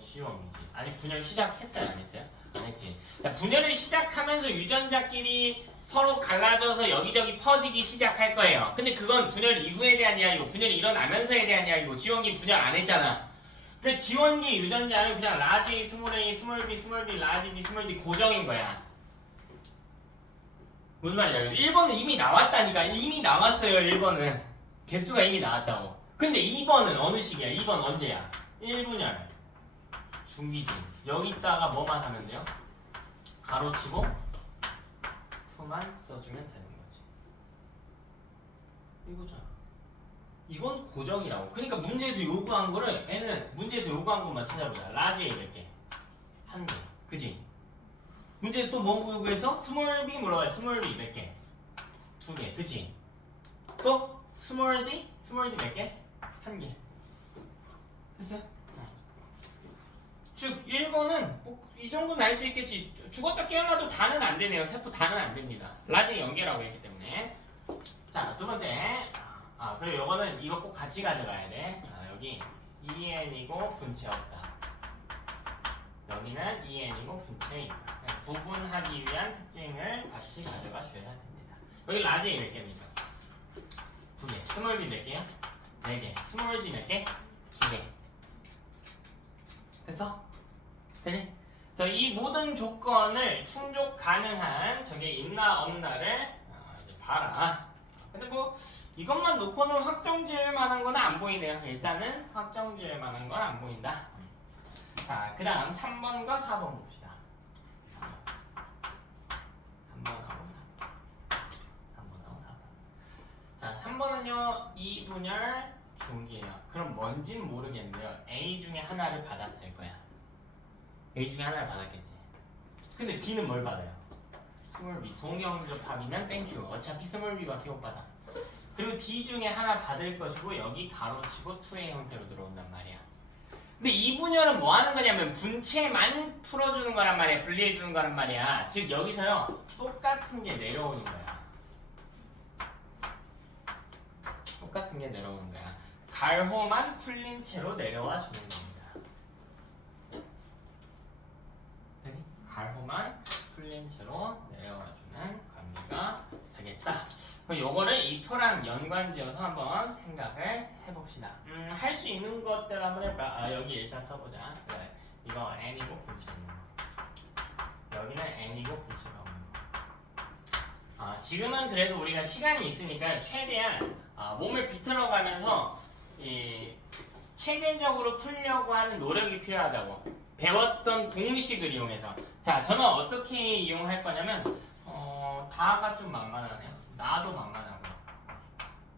시험이지. 아직 분열 시작했어요? 안 했어요? 안 했지. 그러니까 분열을 시작하면서 유전자끼리 서로 갈라져서 여기저기 퍼지기 시작할 거예요. 근데 그건 분열 이후에 대한 이야기고 분열이 일어나면서에 대한 이야기고 지원기 분열 안 했잖아. 근데 지원기 유전자는 그냥 라지 A, 스몰 a, 스몰 b, 스몰 b, 라지 b, 스몰 d 고정인 거야. 무슨 말인지 알겠어? 1번은 이미 나왔다니까. 이미 나왔어요. 1번은 개수가 이미 나왔다고. 근데 2번은 어느 식이야? 2번 언제야? 1분열 중기준. 여기다가 뭐만 하면 돼요? 가로치고 2만 써주면 되는 거지. 이거잖아. 이건 고정이라고. 그러니까 문제에서 요구한 거를 얘는 문제에서 요구한 것만 찾아보자. 라지 A 몇 개? 한 개. 그지? 문제에서 또 뭐 요구해서? 스몰 b 물어봐요. 스몰 b 몇 개? 두 개. 그치? 또 스몰 d? 스몰 d 몇 개? 한 개. 됐어요? 즉 1번은 이 정도는 알 수 있겠지. 죽었다 깨어나도 다는 안 되네요. 세포 다는 안 됩니다. 라지 연계라고 했기 때문에. 자, 두 번째. 그리고 요거는 이거 꼭 같이 가져가야 돼. 여기 EN이고 분체 없다. 여기는 EN이고 분체 있다. 구분하기 위한 특징을 다시 가져가 줘야 됩니다. 여기 라지 몇 개입니까? 두 개. 스몰 b 몇 개요? 네 개. 스몰 d 몇 개? 두 개. 됐어? 되니? 이 모든 조건을 충족 가능한 저게 있나 없나를 이제 봐라. 근데 뭐 이것만 놓고는 확정 지을 만한 건 안 보이네요. 일단은 확정 지을 만한 건 안 보인다. 자, 그 다음 3번과 4번 봅시다. 3번하고 4번. 자, 3번은요 2분열 중기예요. 그럼 뭔진 모르겠는데요. A 중에 하나를 받았을 거야. A 중에 하나를 받았겠지. 근데 B는 뭘 받아요? 스몰 B. 동형접합이면 땡큐. 어차피 스몰 B밖에 못 받아. 그리고 D 중에 하나 받을 것이고 여기 가로치고 2A 형태로 들어온단 말이야. 근데 이 분열은 뭐 하는 거냐면 분체만 풀어주는 거란 말이야. 분리해주는 거란 말이야. 즉 여기서요 똑같은 게 내려오는 거야. 똑같은 게 내려오는 거야. 갈호만 풀린 채로 내려와 주는 겁니다. 갈호만 풀린 채로 내려와 주는 관계가 되겠다. 그럼 요거를 이 표랑 연관지어서 한번 생각을 해봅시다. 할 수 있는 것들 한번 해볼까? 여기 일단 써보자. 그래. 이거 n이고 분체 있는 거. 여기는 n이고 분체가 없는 거. 지금은 그래도 우리가 시간이 있으니까 최대한 몸을 비틀어가면서 이 체계적으로 풀려고 하는 노력이 필요하다고. 배웠던 공식을 이용해서. 자, 저는 어떻게 이용할 거냐면 다가 좀 만만하네요. 나도 만만하고.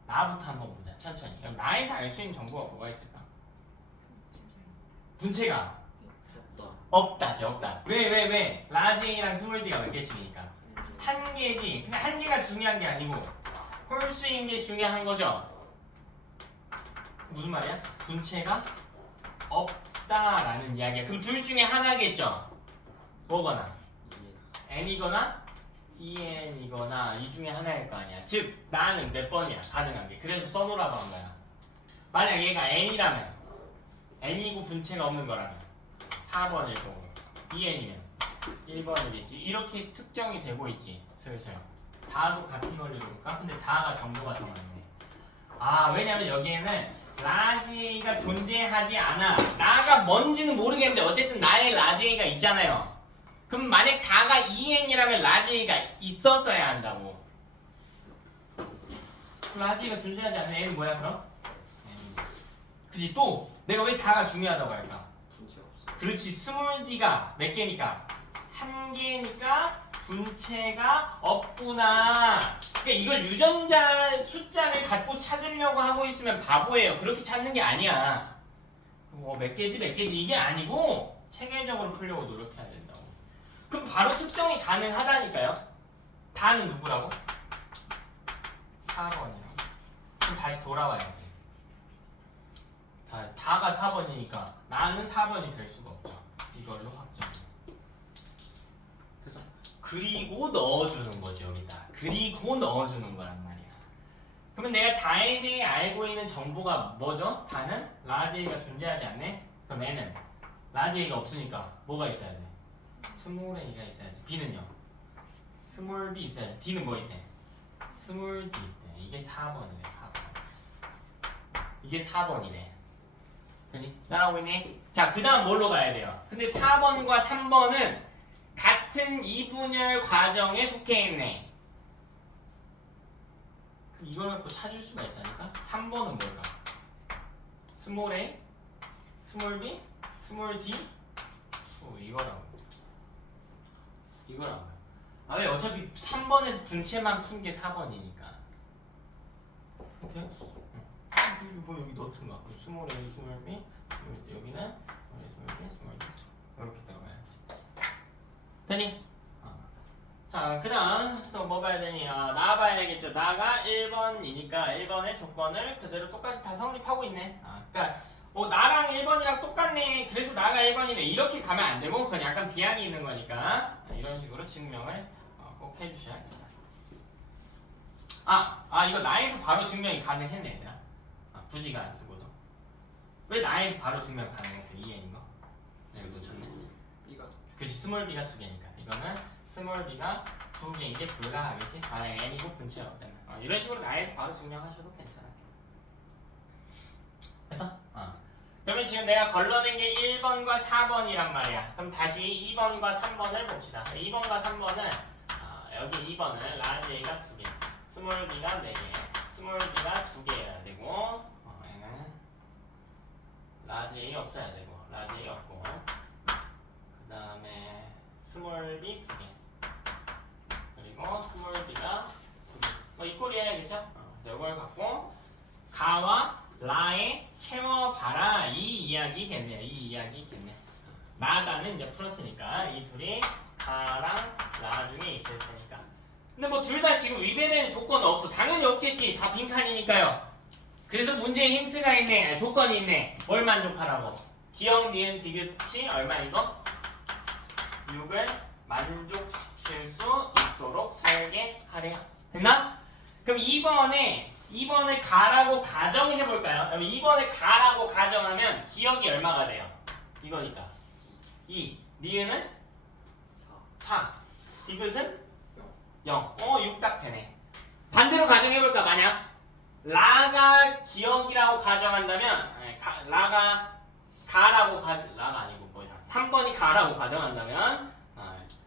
나부터 한번 보자. 천천히. 그럼 나에서 알 수 있는 정보가 뭐가 있을까? 분체가 없다지. 없다. 왜? 라지 A랑 스몰 D가 몇 개씩이니까? 한 개지. 근데 한 개가 중요한 게 아니고 홀수인 게 중요한 거죠. 무슨 말이야? 분체가 없다라는 이야기야. 그럼 둘 중에 하나겠죠? 뭐거나 n이거나 en이거나 이 중에 하나일 거 아니야. 즉 나는 몇 번이야 가능한 게. 그래서 써놓으라고 한 거야. 만약 얘가 n이라면 n이고 분체가 없는 거라면 4번일 거고 2n이면 1번이겠지. 이렇게 특정이 되고 있지. 슬슬 다도 같은 원리로 볼까? 근데 다가 정보가 더 많네. 왜냐면 여기에는 라지가 존재하지 않아. 나가 뭔지는 모르겠는데 어쨌든 나의 라지가 있잖아요. 그럼 만약 다가 2n이라면 라지가 있었어야 한다고. 라지가 존재하지 않는 n은 뭐야 그럼? 그치. 또 내가 왜 다가 중요하다고 할까? 분체가 없어. 그렇지. 스몰 d가 몇 개니까? 한 개니까 분체가 없구나 그러니까 이걸 유전자 숫자를 갖고 찾으려고 하고 있으면 바보예요. 그렇게 찾는 게 아니야. 몇 개지 이게 아니고 체계적으로 풀려고 노력해야 된다고. 그럼 바로 측정이 가능하다니까요. 다는 누구라고? 4번이라고. 그럼 다시 돌아와야지. 다가 4번이니까 나는 4번이 될 수가 없죠. 이걸로 확정. 그래서 그리고 넣어주는 거지 여기다. 그리고 넣어주는 거란 말이야. 그러면 내가 다에 대해 알고 있는 정보가 뭐죠? 다는 라지 A가 존재하지 않네? 그럼 N은 라지 A가 없으니까 뭐가 있어야 돼? 스몰 A가 있어야지. B는요? 스몰 B 있어야지. D는 뭐 있대? 스몰 D 있대. 이게 4번이래. 4번. 이게 4번이래. 되니? 따라오고 있니? 자, 그 다음 뭘로 가야 돼요? 근데 4번과 3번은 같은 이분열 과정에 속해 있네. 이걸 갖고 찾을 수가 있다니까? 3번은 뭘까? 스몰 a, 스몰 b, 스몰 d, 2 이거라고. 이거라고. 아, 왜? 어차피 3번에서 분체만 푼 게 4번이니까. 어때요? 뭐 여기 넣든가. 스몰 a, 스몰 b, 여기는 스몰 b, 스몰 d, 2 이렇게 들어가야지. 되니? 자, 그 다음 또 뭐 봐야 되니? 나 봐야 되겠죠. 나가 1번이니까 1번의 조건을 그대로 똑같이 다 성립하고 있네. 그러니까 나랑 1번이랑 똑같네. 그래서 나가 1번이네. 이렇게 가면 안 되고 그건 약간 비약이 있는 거니까 이런 식으로 증명을 꼭 해주셔야겠다. 이거 나에서 바로 증명이 가능했네, 얘들아. 굳이가 안 쓰고도. 왜 나에서 바로 증명 가능했어? 이해인 거? 이거 놓쳤네. B가 그치, 스몰 b가 2개니까. 이거는 스몰 b가 2개인 게 불가하겠지? 만약 n이고 분체가 없다면. 이런 식으로 나에서 바로 증명하셔도 괜찮아. 그래서? 그러면 지금 내가 걸러낸 게 1번과 4번이란 말이야. 그럼 다시 2번과 3번을 봅시다. 2번과 3번은 여기 2번은 라지 A가 2개, 스몰 b가 4개, 스몰 b가 2개여야 되고 얘는 라지 A 없어야 되고, 라지 A 없고, 그 다음에 스몰 b 2개, 그리고 스몰 b가 2개. 이 꼴이 해야겠죠? 그래서 이걸 갖고 가와 라에 채워봐라, 이 이야기겠네요. 이 이야기겠네. 나가는 이제 풀었으니까 이 둘이 가랑 라 중에 있을 테니까. 근데 뭐 둘 다 지금 위배되는 조건 없어. 당연히 없겠지. 다 빈칸이니까요. 그래서 문제에 힌트가 있네. 조건이 있네. 뭘 만족하라고? 기억, 니은, 디귿이 얼마 이거? 6을 만족시킬 수 있도록 설계하래. 됐나? 그럼 2번을 가라고 가정해볼까요? 그럼 2번을 가라고 가정하면 기억이 얼마가 돼요? 이거니까 2, 니은은 4, 디귿은 0. 6 딱 되네. 반대로 가정해볼까? 만약 라가 기억이라고 가정한다면 라가 아니고 뭐야, 3번이 가라고 가정한다면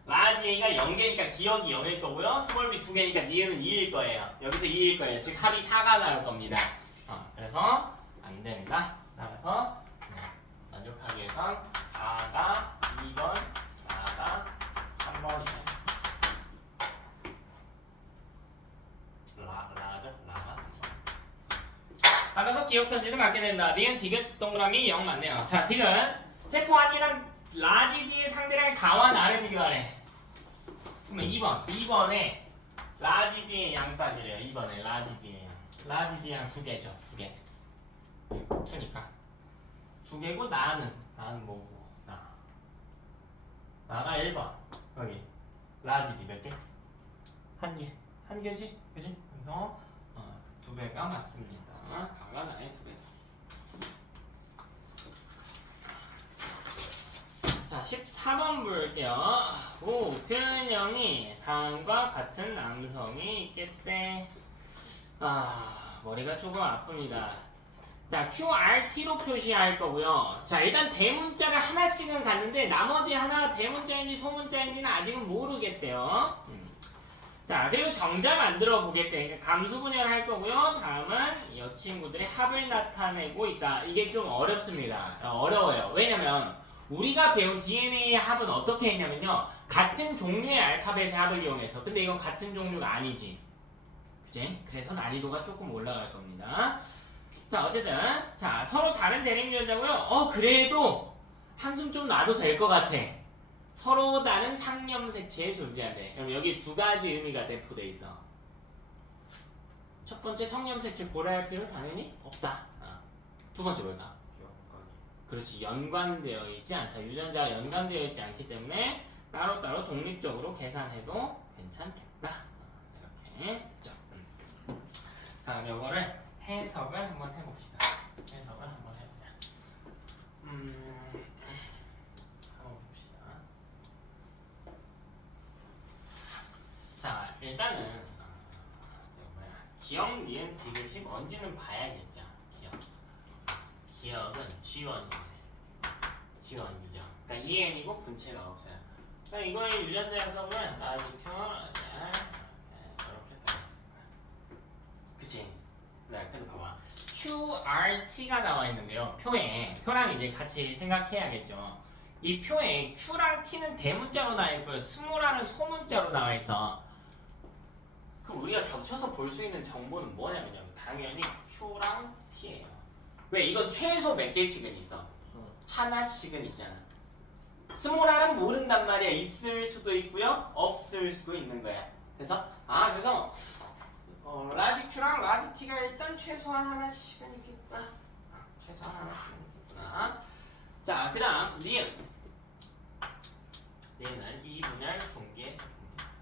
라지 A가 0개니까 기억이 0일 거고요. 스몰 b 2개니까 니은은 2일 거예요. 여기서 2일 거예요. 즉 합이 4가 나올 겁니다. 그래서 안 된다. 따라서 만족하기 위해선 가가 2번, 라가 3번이네. 라가 3번. 따라서 기억선지는 맞게 된다. 니은 디귿 동그라미 0 맞네요. 자, 디귿 세포 한 개당 라지 D의 상대랑 가와 나를 비교하래. 그러면 2번에 라지 D의 양 따지래요. 2번에 라지 D의 양. 라지 D의 양 2개죠. 2개. 2니까 2개고 나는 뭐고? 나가 1번. 여기 라지 D 몇 개? 1개. 1개지? 그지? 그래서 2배가 맞습니다. 가가 나의 2배. 자, 14번 볼게요. 표현형이 다음과 같은 남성이 있겠대. 머리가 조금 아픕니다. 자, QRT로 표시할 거고요. 자, 일단 대문자가 하나씩은 갔는데 나머지 하나가 대문자인지 소문자인지는 아직은 모르겠대요. 자, 그리고 정자 만들어 보겠대. 그러니까 감수 분열할 거고요. 다음은 이 친구들의 합을 나타내고 있다. 이게 좀 어렵습니다. 어려워요. 왜냐면 우리가 배운 DNA의 합은 어떻게 했냐면요, 같은 종류의 알파벳의 합을 이용해서. 근데 이건 같은 종류가 아니지. 그지? 그래서 난이도가 조금 올라갈 겁니다. 자, 어쨌든 자 서로 다른 대립유전자고요. 그래도 한숨 좀 놔도 될 것 같아. 서로 다른 상염색체에 존재한대. 그럼 여기 두 가지 의미가 내포돼 있어. 첫 번째 성염색체 고려할 필요는 당연히 없다. 두 번째 뭘까? 연관이. 그렇지, 연관되어 있지 않다. 유전자가 연관되어 있지 않기 때문에 따로따로 독립적으로 계산해도 괜찮겠다. 이렇게. 자, 다음 요거를 해석을 한번 해봅시다. 해석을 한번 해보자. 한번 봅시다. 자, 일단은 이거 뭐야? 기억, 니은, 디귿이 뭔지는 봐야겠죠. 기억은 G1이네. G1이죠. 그러니까 EN이고 분체가 없어요. 그러니까 이거의 유전자 해석은 라디큐 이렇게 되어 있습니다. 그치? 네, 근데 봐봐. QRT가 나와 있는데요. 표랑 이제 같이 생각해야겠죠. 이 표에 Q랑 T는 대문자로 나와 있고요. 스모라는 소문자로 나와 있어. 그럼 우리가 겹쳐서 볼 수 있는 정보는 뭐냐면요. 당연히 Q랑 T예요. 왜? 이건 최소 몇 개씩은 있어. 하나씩은 있잖아. 스모라는 모른단 말이야. 있을 수도 있고요. 없을 수도 있는 거야. 그래서 라지 Q랑 라지 T가 일단 최소한 하나씩은 있겠구나. 최소한 하나씩은 있겠구나. 자, 그 다음 니은. 니은은 이분열 중계 세포입니다.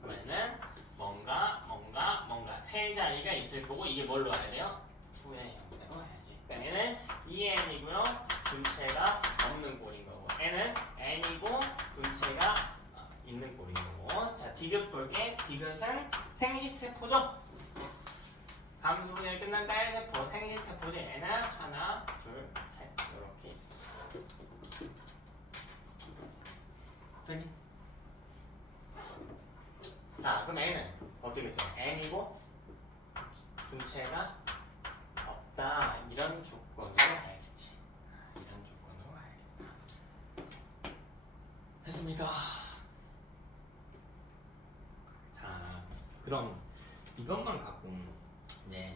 그러면은 뭔가 세 자리가 있을 거고 이게 뭘로 가야 돼요? 2의 형태로 가야지. 그러니까 얘는 EN이고요. 분체가 없는 꼴인 거고 얘는 N이고 분체가 있는 꼴인 거고. 자, 디귿 볼게. 디귿은 생식세포죠? 감수분열 끝난 딸세포 생식세포지. 얘는 하나, 둘, 셋 이렇게 있어. 되니? 자, 그럼 N은 어떻게 써? N이고 분체가 없다. 이런 조건으로 가야겠지. 이런 조건으로 가야겠다. 됐습니까? 자, 그럼 이것만 갖고 이제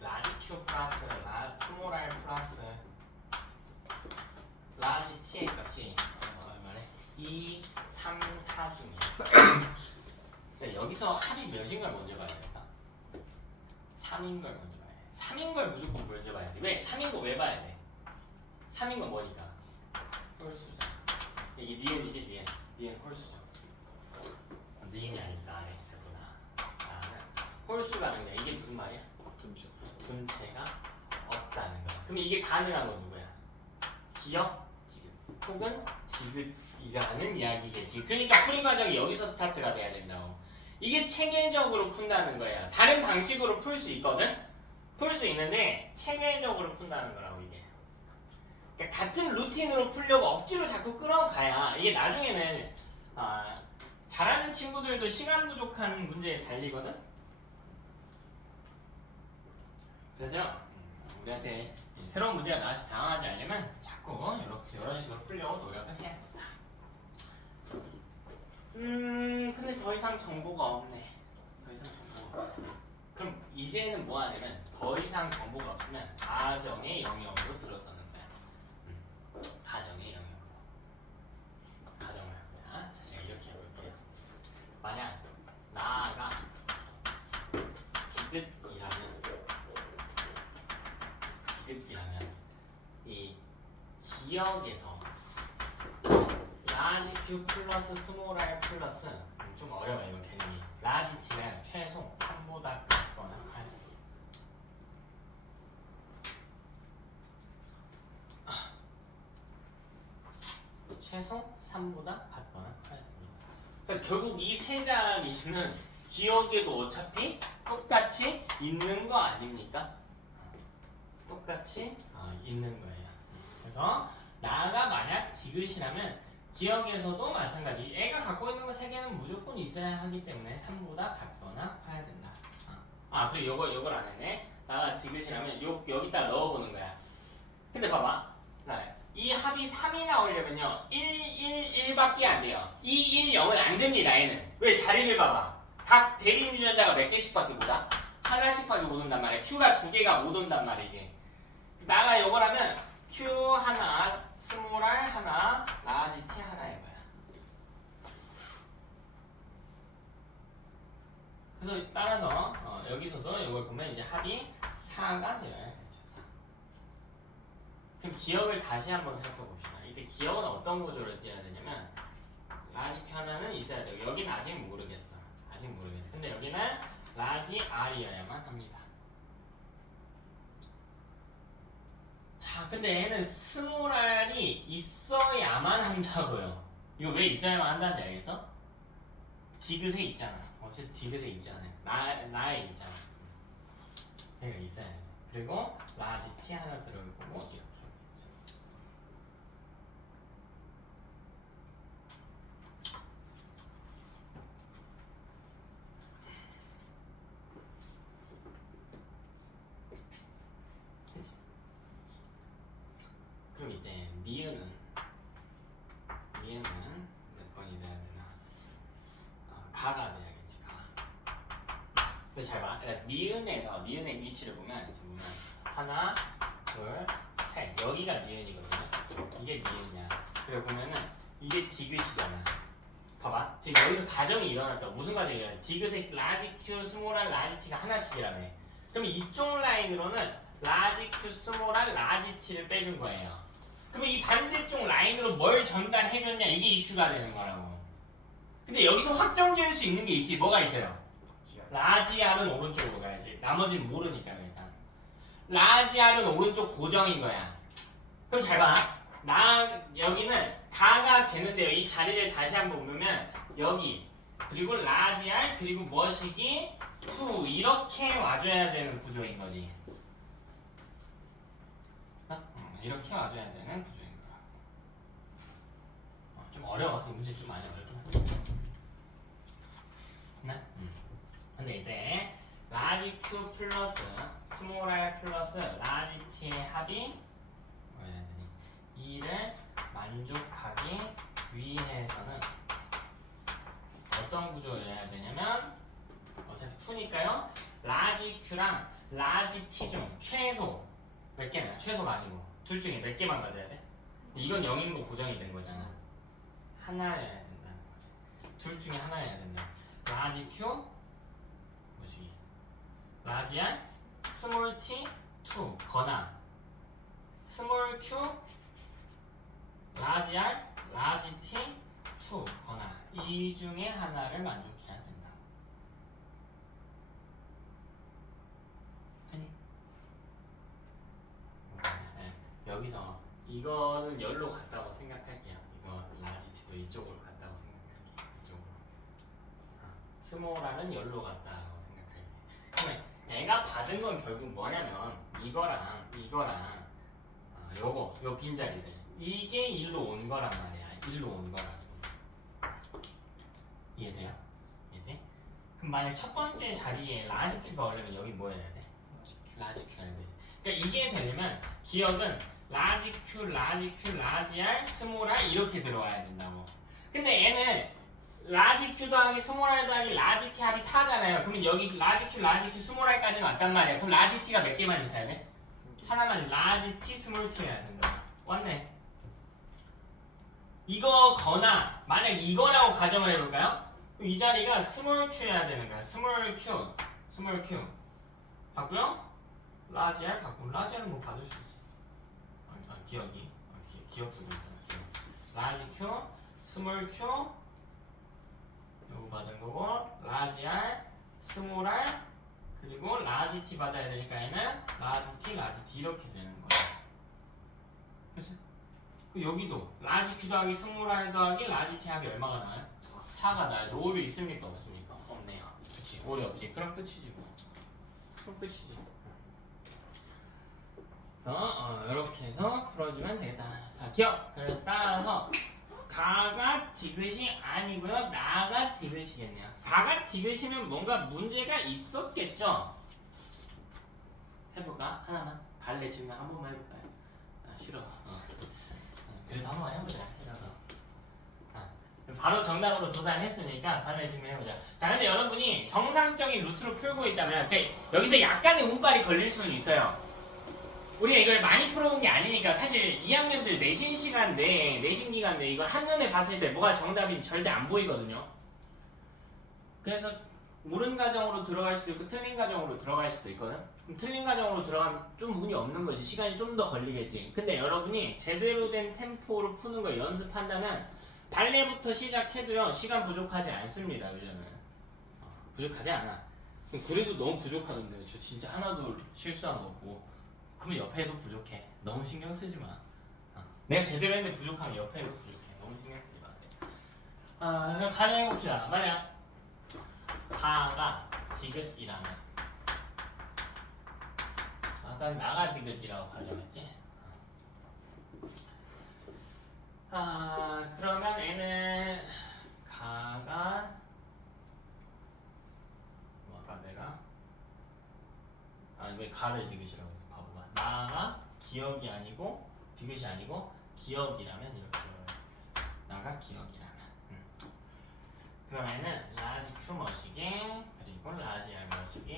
라지 Q 플러스 스몰 R 플러스 라지 T의 값이 얼마래? 2, 3, 4 중이야. 여기서 합이 몇인 걸 먼저 봐야 될까? 3인 걸 먼저 봐야 돼. 3인 걸 무조건 먼저 봐야지. 왜? 3인 거 왜 봐야 돼? 3인 건 뭐니까? 홀수죠. 이게 니은이지, 니은 홀수죠. 니은이 아니다, 아래 세보다. 나는 홀수가 되는 거야. 이게 무슨 말이야? 분체가 없다는 거야. 그럼 이게 가능한 건 누구야? 기억? 디귿. 혹은 디귿이라는 이야기겠지. 그러니까 풀이 과정이 여기서 스타트가 돼야 된다고. 이게 체계적으로 푼다는 거야. 다른 방식으로 풀 수 있거든? 풀 수 있는데 체계적으로 푼다는 거라고 이게. 그러니까 같은 루틴으로 풀려고 억지로 자꾸 끌어가야 이게 나중에는 잘하는 친구들도 시간 부족한 문제에 달리거든? 그래서 우리한테 새로운 문제가 나와서 당황하지 않으려면 자꾸 이런 식으로 풀려고 노력을 해야 된다. 근데 더 이상 정보가 없네. 더 이상 정보가 없어. 그럼 이제는 뭐 하냐면 더 이상 정보가 없으면 가정의 영역으로 들어서는 거야. 가정의 영역으로. 가정을 해보자. 자, 제가 이렇게 해볼게요. 만약 나가 디귿이라면 이 기억에서 라지 Q 플러스 스몰 R 플러스 좀 어려워 이건 개념이. 라지 T는 최소 3보다 작거나 같아야 돼. 최소 3보다 같거나 같아야 됩니다. 그러니까 결국 이 세 자리수는 기억에도 어차피 똑같이 있는 거 아닙니까? 똑같이 있는 거예요. 그래서 나가 만약 디귿이라면 기억에서도 마찬가지. 애가 갖고 있는 거 세 개는 무조건 있어야 하기 때문에 3보다 같거나 같아야 된다. 그리고 요걸 안 했네. 나가 디귿이라면 여기다 넣어보는 거야. 근데 봐봐. 이 합이 3이 나오려면요 1, 1, 1밖에 안 돼요. 2, 1, 0은 안 됩니다. 얘는 왜? 자리를 봐봐. 각 대립 유전자가 몇 개씩밖에 못 와? 하나씩밖에 못 온단 말이야. Q가 2개가 못 온단 말이지. 나가 이걸 하면 Q 하나, 스몰 r 하나, 라지 T 하나인 거야. 그래서 따라서 여기서도 이걸 보면 이제 합이 4가 되어야 되죠. 4. 그럼 기억을 다시 한번 살펴봅시다. 이때 기억은 어떤 구조를 띄어야 되냐면 라지 Q 하나는 있어야 되고 여기는 아직 모르겠어. 아직 모르겠어. 근데 여기는 라지 R이어야만 합니다. 자, 근데 얘는 스몰 r이 있어야만 한다고요. 이거 왜 있어야만 한다는지 알겠어? 디귿에 있잖아. 어쨌든 디귿에 있잖아. 나에 있잖아. 얘가 있어야지. 그리고 라지 T 하나 들어올 거고 이렇게. 그치? 그럼 이때 니은은 몇 번이 돼야 되나? 가가 돼야겠지. 가. 근데 잘 봐. 니은의 위치를 보면 하나, 둘, 셋. 여기가 니은이거든요. 이게 니은이야. 그래 보면은 이게 디귿이잖아. 봐봐. 지금 여기서 가정이 일어났다. 무슨 가정이 일어났다? 디귿의 라지 Q, 스몰 r, 라지 T가 하나씩이라며. 그럼 이쪽 라인으로는 라지 Q, 스몰 r, 라지 T를 빼준 거예요. 그러면 이 반대쪽 라인으로 뭘 전달해줬냐? 이게 이슈가 되는 거라고. 근데 여기서 확정 지을 수 있는 게 있지. 뭐가 있어요? 라지 R은 오른쪽으로 가야지. 나머지는 모르니까 일단. 라지 R은 오른쪽 고정인 거야. 그럼 잘 봐. 여기는 가가 되는데요. 이 자리를 다시 한번 보면 여기 그리고 라지 R 그리고 머시기 2 이렇게 와줘야 되는 구조인 거지. 이렇게 와줘야 되는 구조인 거야. 좀 어려워. 이 문제 좀 많이 어렵긴 한데. 네? 근데 이때 라지 Q 플러스 스몰 r 플러스 라지 T의 합이 뭐야 되니? 이를 만족하기 위해서는 어떤 구조여야 되냐면 어차피 2니까요. 라지 Q랑 라지 T 중 최소 몇 개나? 최소가 아니고 둘 중에 몇 개만 가져야 돼? 이건 0인 거 고정이 된 거잖아. 하나여야 된다는 거지. 둘 중에 하나여야 된다. 라지 Q 뭐지? 라지 R 스몰 T 2 거나 스몰 Q 라지 R 라지 T 2 거나 이 중에 하나를 만족해야 된다. 네. 여기서 이거는 열로 갔다고 생각할게요. 이거 라지 T도 이쪽으로 갔다고 생각할게요. 이쪽으로. 스몰 R은 열로 갔다고 생각할게요. 그러면 내가 받은 건 결국 뭐냐면 이거랑 요 빈자리들 이게 1로 온 거란 말이야. 1로 온 거라고. 이해돼요? 이해돼? 그럼 만약 첫 번째 자리에 라지 Q가 오려면 여기 뭐 해야 돼? 라지 Q 해야 되지. 그러니까 이게 되려면 기억은 라지 Q, 라지 Q, 라지 R, 스몰 r 이렇게 들어와야 된다고. 근데 얘는 라지 Q 더하기 스몰 r 더하기 라지 T 합이 4잖아요. 그러면 여기 라지 Q, 라지 Q, 스몰 r까지는 왔단 말이야. 그럼 라지 T가 몇 개만 있어야 돼? 하나만 라지 T, 스몰 T 해야 된다. 왔네. 이거 거나 만약 이거라고 가정을 해볼까요? 그럼 이 자리가 스몰 Q여야 되는 거야. 스몰 Q 봤고요? 라지 R 받고 라지 R은 뭐 받을 수 있어. 기억 쓰고 있잖아. 기억. 라지 Q, 스몰 Q 요거 받은 거고 라지 R, 스몰 R 그리고 라지 T 받아야 되니까 얘는 라지 T, 라지 T 이렇게 되는 거야. 그래서 여기도 라지 Q 더하기 스몰 r 더하기 라지 T 합이 얼마가 나요? 4가 나야죠. 오류 있습니까? 없습니까? 없네요. 그치 오류 없지. 그럼 끝이지 뭐. 그럼 끝이지. 그래서 이렇게 해서 풀어주면 되겠다. 자 기억. 그래서 따라서 가가 디귿이 아니고요. 나가 디귿이겠네요. 가가 디귿이면 뭔가 문제가 있었겠죠? 해볼까? 하나만. 발레 질문 한 번만 해볼까요? 싫어. 그래도 한번 해보자. 해서. 바로 정답으로 도달했으니까 바로 증명해보자. 자, 근데 여러분이 정상적인 루트로 풀고 있다면 여기서 약간의 운빨이 걸릴 수는 있어요. 우리가 이걸 많이 풀어본 게 아니니까 사실 2학년들 내신 시간 내에 내신 기간 내에 이걸 한눈에 봤을 때 뭐가 정답인지 절대 안 보이거든요. 그래서 옳은 가정으로 들어갈 수도 있고 틀린 가정으로 들어갈 수도 있거든. 그럼 틀린 가정으로 들어가면 좀 운이 없는 거지. 시간이 좀 더 걸리겠지. 근데 여러분이 제대로 된 템포로 푸는 걸 연습한다면 발레부터 시작해도요 시간 부족하지 않습니다. 요즘은 부족하지 않아. 그래도 너무 부족하던데 저 진짜 하나도 실수한 거 없고. 그럼 옆에도 부족해. 너무 신경 쓰지 마. 내가 제대로 했는데 부족하면 옆에도 부족해. 너무 신경 쓰지 마. 그럼 가정해봅시다. 만약 가가 디귿이라면 아까 나가 디귿이라고 가정했지? 그러면 얘는 가가 아까 내가 왜 가를 디귿이라고 했어 바보가. 나가 기억이 아니고 디귿이 아니고 기억이라면 이렇게 나가 기억이라면 그러면은 라지 Q 머시기 그리고 라지 R 머시기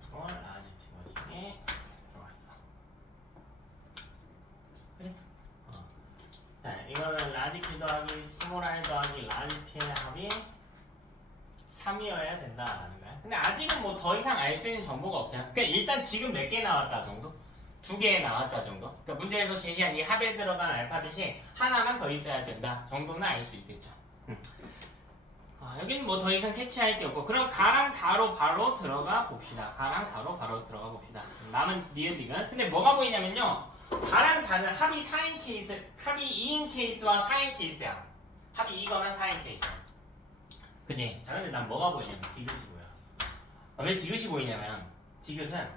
그리고 라지 T 머시기 들어갔어. 그래? 자, 이거는 라지 Q 더하기 스몰 R 더하기 라지 T의 합이 3이어야 된다라는 거야. 근데 아직은 뭐 더 이상 알 수 있는 정보가 없어요. 그러니까 일단 지금 몇 개 나왔다 정도? 2개 나왔다 정도? 그러니까 문제에서 제시한 이 합에 들어간 알파벳이 하나만 더 있어야 된다 정도는 알 수 있겠죠. 여기는 뭐 더 이상 캐치할 게 없고 그럼 가랑 다로 바로 들어가 봅시다. 가랑 다로 바로 들어가 봅시다. 남은 니은디는 근데 뭐가 보이냐면요 가랑 다는 합이 4인 케이스 합이 2인 케이스와 4인 케이스야. 합이 2거나 4인 케이스 그치? 자 근데 난 뭐가 보이냐면 디귿이 보여. 왜 디귿이 보이냐면 디귿은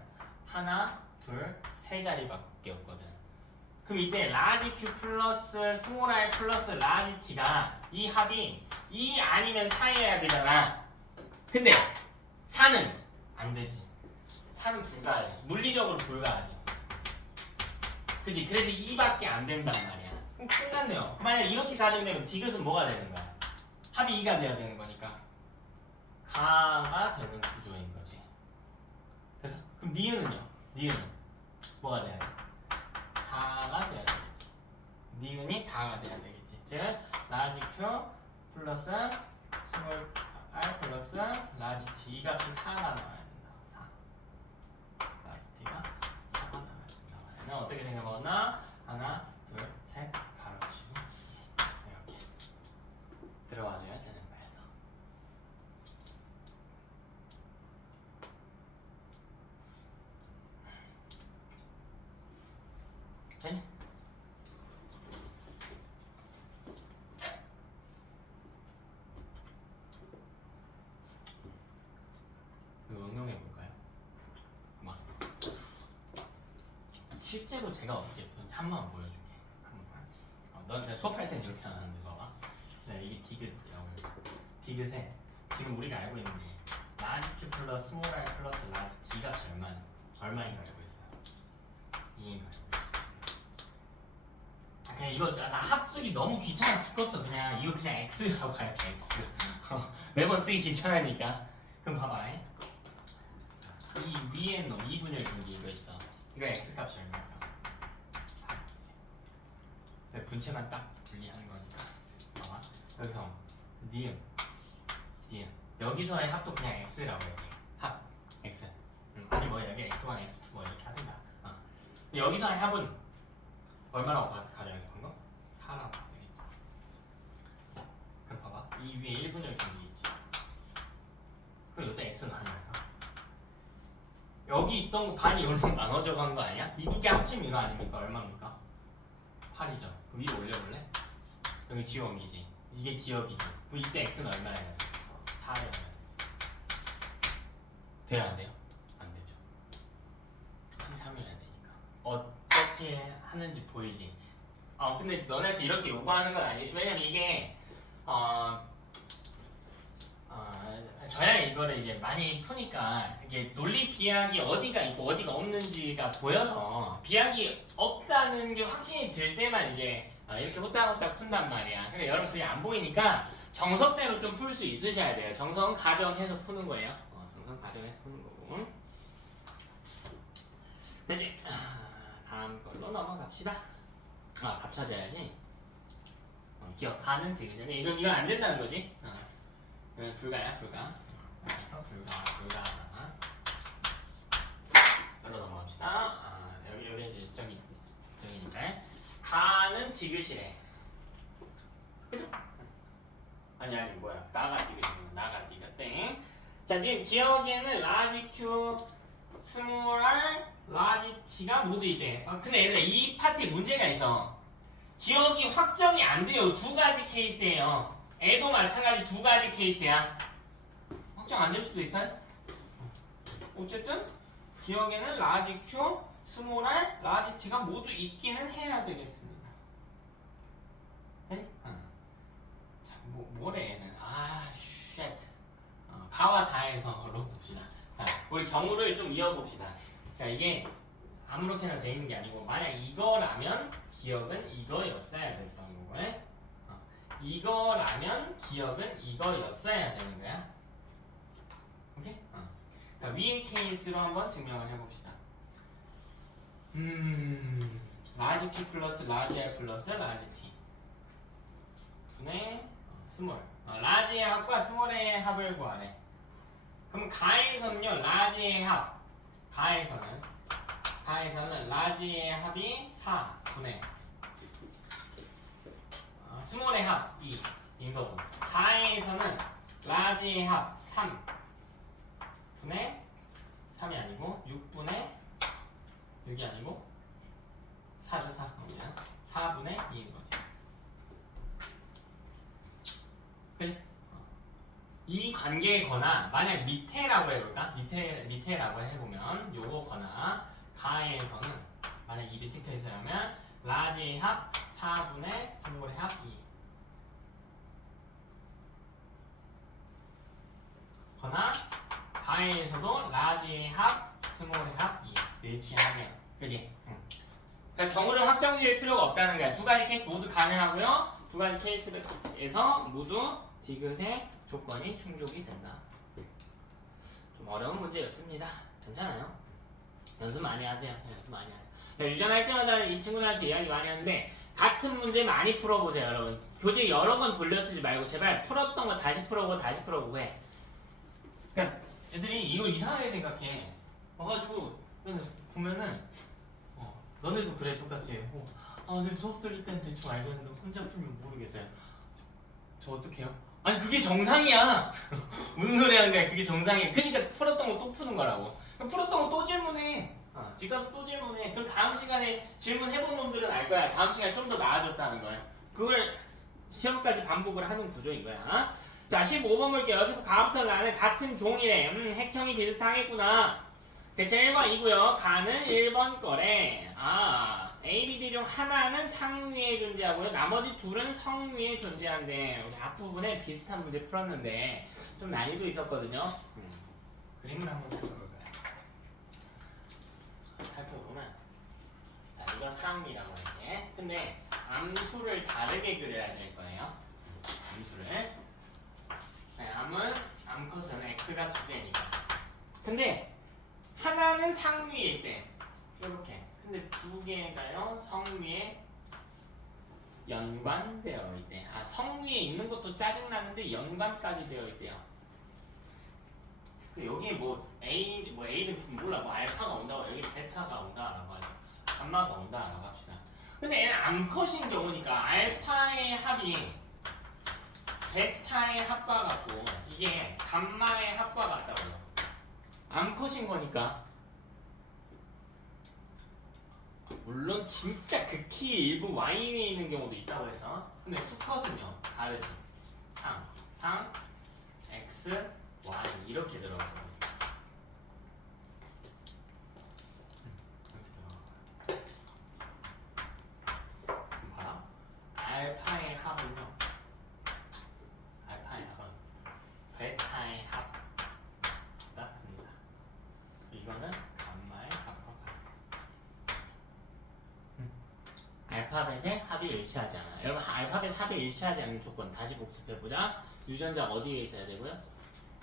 하나 둘 세 자리밖에 없거든. 그럼 이때 라지 Q 플러스 스몰 R 플러스 라지 T가 이 합이 2 아니면 4여야 되잖아. 근데 4는 안 되지. 4는 불가하지. 물리적으로 불가하지. 그치? 그래서 2밖에 안 된단 말이야. 그럼 끝났네요. 만약 이렇게 가정되면 디귿은 뭐가 되는 거야? 합이 2가 돼야 되는 거니까 가가 되는 구조인 거지. 그래서 그럼 니은은요? 니은은 뭐가 돼야 돼? 다가 돼야 되겠지. 니은이 다가 돼야 되겠지. 즉 라지 Q 플러스 스몰 R 플러스 라지 T 이 값이 4가 나와야 된다. 4. 라지 T가 4가 나와야 된다. 그러면 어떻게 생각하나? 하나, 둘, 셋, 바로 치고 이렇게 들어와줘야 되는 거야. 네? 이거 응용해볼까요? 실제로 제가 어떻게 푸는지 한 번만 보여줄게. 한 번만. 너 내가 수업할 땐 이렇게 하는데 봐봐. 네, 이게 디귿이라고 해요. 디귿에 지금 우리가 알고 있는 게 라지 Q 플러스 스몰 R 플러스 라지 T 값이 얼마인 거 알고 있어요? 2인 거 알고 있어요. 그냥 이거 나 합쓰기 너무 귀찮아 죽겠어. 그냥 이거 그냥 X라고 할게. X. 매번 쓰기 귀찮으니까. 그럼 봐봐. 이 위에 놈 2분의 1 이거 있어. 이거 X 값이 얼마야? 4지. 분체만 딱 분리하는 거니까. 봐봐. 여기서 니은 여기서의 합도 그냥 X라고 해. 합 X. 아니 뭐 여기 X1, X2 뭐 이렇게 하든가. 여기서의 합은 얼마라고 가정해서 한 거? 4라고 되겠지. 그럼 봐봐. 이 위에 1분의 1 정도 있지. 그럼 이때 X는 아니랄까? 여기 있던 거 반이 여기로 나눠져 간 거 아니야? 이 두 개 합치면 이거 아닙니까? 얼마입니까? 8이죠. 그럼 위로 올려볼래? 여기 지워옮기지. 이게 기억이지. 그럼 이때 X는 얼마나 해야 돼? 4를 해야 되지. 돼요? 안 돼요? 안 되죠. 3, 3을 해야 되니까. 어떻게 하는지 보이지? 근데 너네한테 이렇게 요구하는 건 아니지. 왜냐면 이게 저야 이거를 이제 많이 푸니까 이게 논리 비약이 어디가 있고 어디가 없는지가 보여서 비약이 없다는 게 확신이 들 때만 이제 이렇게 후딱후딱 푼단 말이야. 근데 여러분 그게 안 보이니까 정석대로 좀 풀 수 있으셔야 돼요. 정석 가정해서 푸는 거예요. 정석 가정해서 푸는 거고. 이제 다음 걸로 넘어갑시다. 답 찾아야지. 기억하는 디귿은 이건 안 된다는 거지. 불가야 불가. 불가. 여기로 넘어갑시다. 여기 이제 저기니까 가는 디귿이래. 그죠? 아니 뭐야? 나가 디귿이구나. 나가 디귿 땡. 자, 네 기억에는 라지 Q, 스몰 R, 라지 T가 모두 있대. 근데 얘들아 이 파트에 문제가 있어. 기억이 확정이 안 돼요. 두 가지 케이스예요. 애도 마찬가지 두 가지 케이스야. 확정 안 될 수도 있어요. 어쨌든 기억에는 라지 Q, 스몰 R, 라지 T가 모두 있기는 해야 되겠습니다. 네? 자, 뭐래 얘는. 쉣. 가와 다에서로 봅시다. 자, 우리 경우를 좀 이어봅시다. 자, 이게 아무렇게나 돼 있는 게 아니고 만약 이거라면 기억은 이거였어야 됐던 거고요. 이거라면 기억은 이거였어야 되는 거야. 오케이? 자, 위의 케이스로 한번 증명을 해봅시다. 라지 Q 플러스 라지 R 플러스 라지 T 분의 스몰. 라지의 합과 스몰의 합을 구하래. 그럼 가에서는요, 라지의 합. 가에서는 라지의 합이 4분의 스몰의 합 2인 거고, 가에서는 라지의 합 3분의 3이 아니고 6분의 6이 아니고 4죠. 4. 그냥 4분의 2인 거지. 그래? 이 관계거나 만약 밑에라고 해볼까? 밑에라고 해보면 요거거나 가에서는 만약 이 밑에 케이스라면 라지의 합 4분의 스몰의 합 2 거나 가에서도 라지의 합 스몰의 합 2 일치하네요. 그지? 그러니까 경우를 확정 지을 필요가 없다는 거야. 두 가지 케이스 모두 가능하고요. 두 가지 케이스에서 모두 디귿의 조건이 충족이 된다. 좀 어려운 문제였습니다. 괜찮아요. 연습 많이 하세요. 연습 많이 하세요. 유전할 때마다 이 친구들한테 이야기 많이 하는데 같은 문제 많이 풀어보세요, 여러분. 교재 여러 번 돌려 쓰지 말고 제발 풀었던 거 다시 풀어보고 해. 그러니까 애들이 이걸 이상하게 생각해. 와가지고 보면은 너네도 그래 똑같이. 근데 수업 들을 땐 대충 알고 있는데 혼자 풀면 모르겠어요. 저 어떡해요? 아니 그게 정상이야. 무슨 소리 하는 거야? 그게 정상이야. 그러니까 풀었던 거 또 푸는 거라고. 풀었던 거 또 질문해. 집 가서 또 질문해. 그럼 다음 시간에 질문해본 놈들은 알 거야. 다음 시간에 좀 더 나아졌다는 거야. 그걸 시험까지 반복을 하는 구조인 거야. 자, 15번 볼게요. 가부터 라는 같은 종이래. 핵형이 비슷하겠구나. 대체 1번 이고요. 가는 1번 거래. A, B, D 중 하나는 상위에 존재하고요. 나머지 둘은 성위에 존재한대. 우리 앞부분에 비슷한 문제 풀었는데 좀 난이도 있었거든요. 그림을 한번 살펴볼까요? 살펴보면 자, 이거 상위라고 할게. 근데 암수를 다르게 그려야 될 거예요. 암수를. 암컷은 x가 2개니까. 근데 하나는 상위일 때 이렇게. 근데 두 개가요 성위에 연관되어 있대. 성위에 있는 것도 짜증나는데 연관까지 되어 있대요. 여기에 A는 몰라. 알파가 온다고, 여기 베타가 온다라고 하죠. 감마가 온다라고 합시다. 근데 얘는 암컷인 경우니까 알파의 합이 베타의 합과 같고 이게 감마의 합과 같다고요. 암컷인 거니까. 물론 진짜 극히 일부 Y에 있는 경우도 있다고 해서. 근데 수컷은요 다르지. 상, X, Y 이렇게 들어가요. 봐라. 알파의 합은요. 베타의 합 합이 일치하지 않아. 여러분 알파벳 합이 일치하지 않는 조건 다시 복습해보자. 유전자가 어디 위에 있어야 되고요?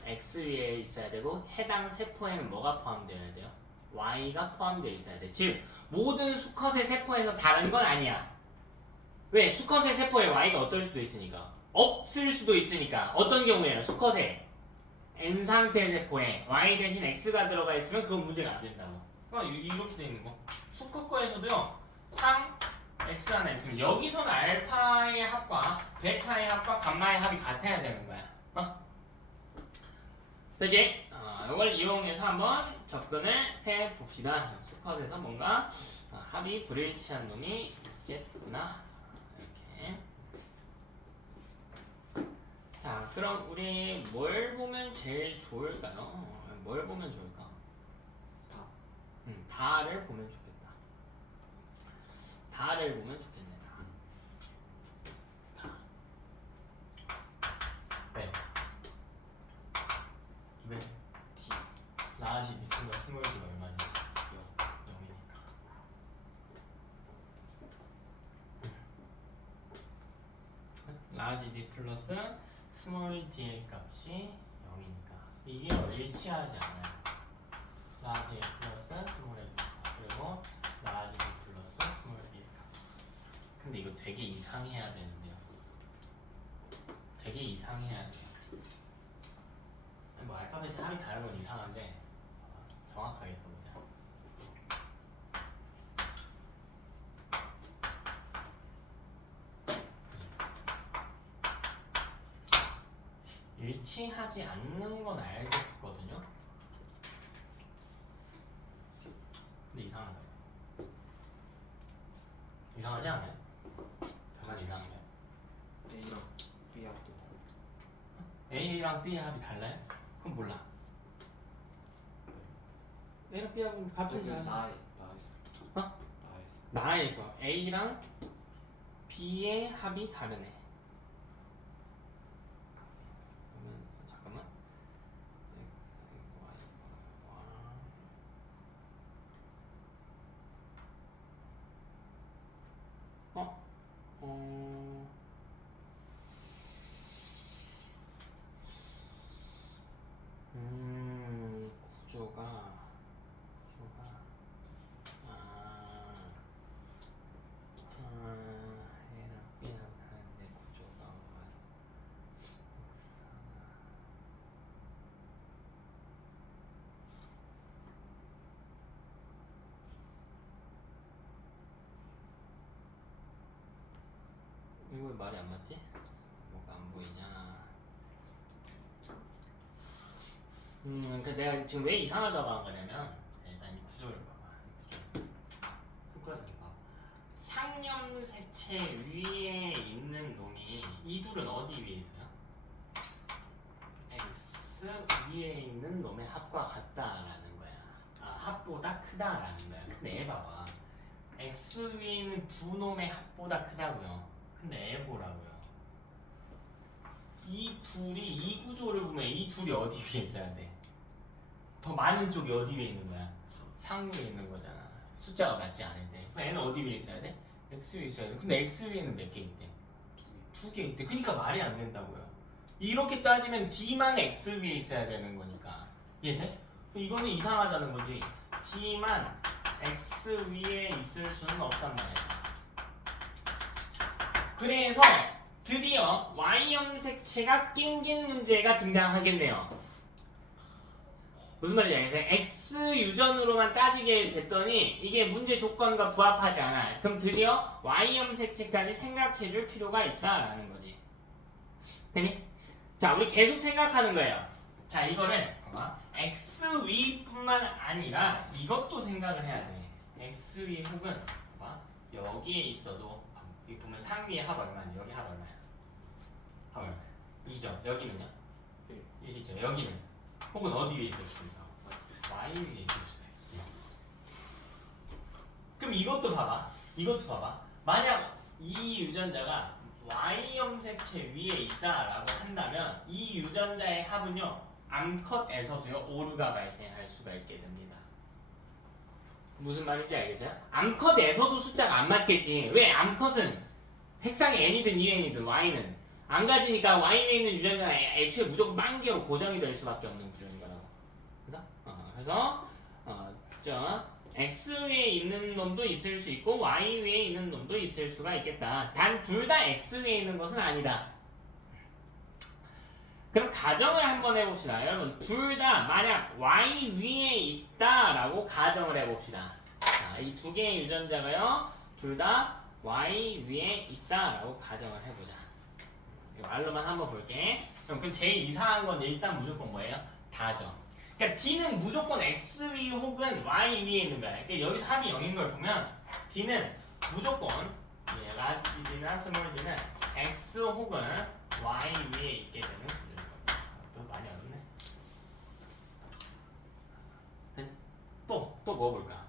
X 위에 있어야 되고 해당 세포에는 뭐가 포함되어야 돼요? Y가 포함되어 있어야 돼. 즉 모든 수컷의 세포에서 다른 건 아니야. 왜? 수컷의 세포에 Y가 어떨 수도 있으니까. 없을 수도 있으니까. 어떤 경우에요? 수컷의 N 상태 세포에 Y 대신 X가 들어가 있으면 그건 문제가 안 된다고. 그러니까 이렇게 돼 있는 거. 수컷 거에서도요. 상 X 하나 있으면 여기서는 알파의 합과 베타의 합과 감마의 합이 같아야 되는 거야. 그치? 이걸 이용해서 한번 접근을 해봅시다. 수컷에서 뭔가 합이 불일치한 놈이 있겠구나. 이렇게. 자, 그럼 우리 뭘 보면 제일 좋을까요? 뭘 보면 좋을까? 다. 다를 보면 좋겠다. 다를 보면 좋겠네. 다. 왜? 왜? D. 라지 니트가 스몰 D가 얼마냐? 0이니까. 라지 D 플러스 스몰 D의 값이 0이니까 이게 일치하지 않아요. 라지 플러스 스몰 D 그리고 라지 D 플러스 스몰 D의 값. 근데 이거 되게 이상해야 되는데요. 되게 이상해야 돼. 뭐 알파벳의 합이 다른 건 이상한데 정확하게 써보자. 일치하지 않는 건 알겠거든요. 근데 이상하다. 이상하지 않아요? 정말 이상해요. A랑 B 합도 다. A랑 B의 합이 달라요? 그럼 몰라. A랑 B하고는 같은 자. 나에서. 어? 나에서. 나에서 A랑 B의 합이 다르네. 그러면 잠깐만. 어? 구조가 A랑 B랑 다른데 구조가 이거 왜 말이 안 맞지? 뭐가 안 보이냐? 그 내가 지금 왜 이상하다고 한 거냐면 일단 이 구조를 봐봐. 이 구조. 손가락에서 봐. 상염색체 위에 있는 놈이 이 둘은 어디 위에 있어요? X 위에 있는 놈의 합과 같다라는 거야. 합보다 크다라는 거야. 근데 애 봐봐. X 위에 있는 두 놈의 합보다 크다고요. 근데 애 보라고요. 이 둘이 이 구조를 보면 이 둘이 어디 위에 있어야 돼? 더 많은 쪽이 어디 위에 있는 거야? 상위에 있는 거잖아. 숫자가 맞지 않을 때. 얘는 어디 위에 있어야 돼? X 위에 있어야 돼. 근데 X 위에는 몇 개 있대? 두 개 있대. 그러니까 말이 안 된다고요. 이렇게 따지면 D만 X 위에 있어야 되는 거니까. 이해돼? 이거는 이상하다는 거지. D만 X 위에 있을 수는 없단 말이야. 그래서 드디어 Y형색체가 낑긴 문제가 등장하겠네요. 무슨 말인지 알겠어요? X 유전으로만 따지게 됐더니 이게 문제 조건과 부합하지 않아. 그럼 드디어 Y형색체까지 생각해줄 필요가 있다라는 거지. 되니? 자, 우리 계속 생각하는 거예요. 자, 이거를 X 위뿐만 아니라 이것도 생각을 해야 돼. X 위 혹은 여기에 있어도 여기 보면 상위의 합 얼마냐? 여기 합 얼마야? 합 얼마야? 2죠. 여기는요? 1이죠. 여기는 혹은 어디 위에 있을 수도 있다. Y 위에 있을 수도 있어. 그럼 이것도 봐봐. 이것도 봐봐. 만약 이 유전자가 Y형색체 위에 있다라고 한다면 이 유전자의 합은요 암컷에서도요 오류가 발생할 수가 있게 됩니다. 무슨 말인지 알겠어요? 암컷에서도 숫자가 안 맞겠지. 왜? 암컷은 색상이 n이든 en이든 y는 안 가지니까 y 위에 있는 유전자는 애초에 무조건 만개로 고정이 될 수밖에 없는 구조인 거라고. 그래서 x 위에 있는 놈도 있을 수 있고 y 위에 있는 놈도 있을 수가 있겠다. 단 둘 다 x 위에 있는 것은 아니다. 그럼 가정을 한번 해봅시다. 여러분 둘 다 만약 y 위에 있다라고 가정을 해봅시다. 이 두 개의 유전자가요 둘 다 y 위에 있다라고 가정을 해보자. 말로만 한번 볼게. 그럼 제일 이상한 건 일단 무조건 뭐예요? 다죠. 그러니까 D는 무조건 X 위 혹은 Y 위에 있는 거야. 그러니까 여기서 합이 0인 걸 보면 D는 무조건 라지 D나 스몰 D는 X 혹은 Y 위에 있게 되는 구조인 겁니다. 또 많이 어렵네. 또 뭐 볼까?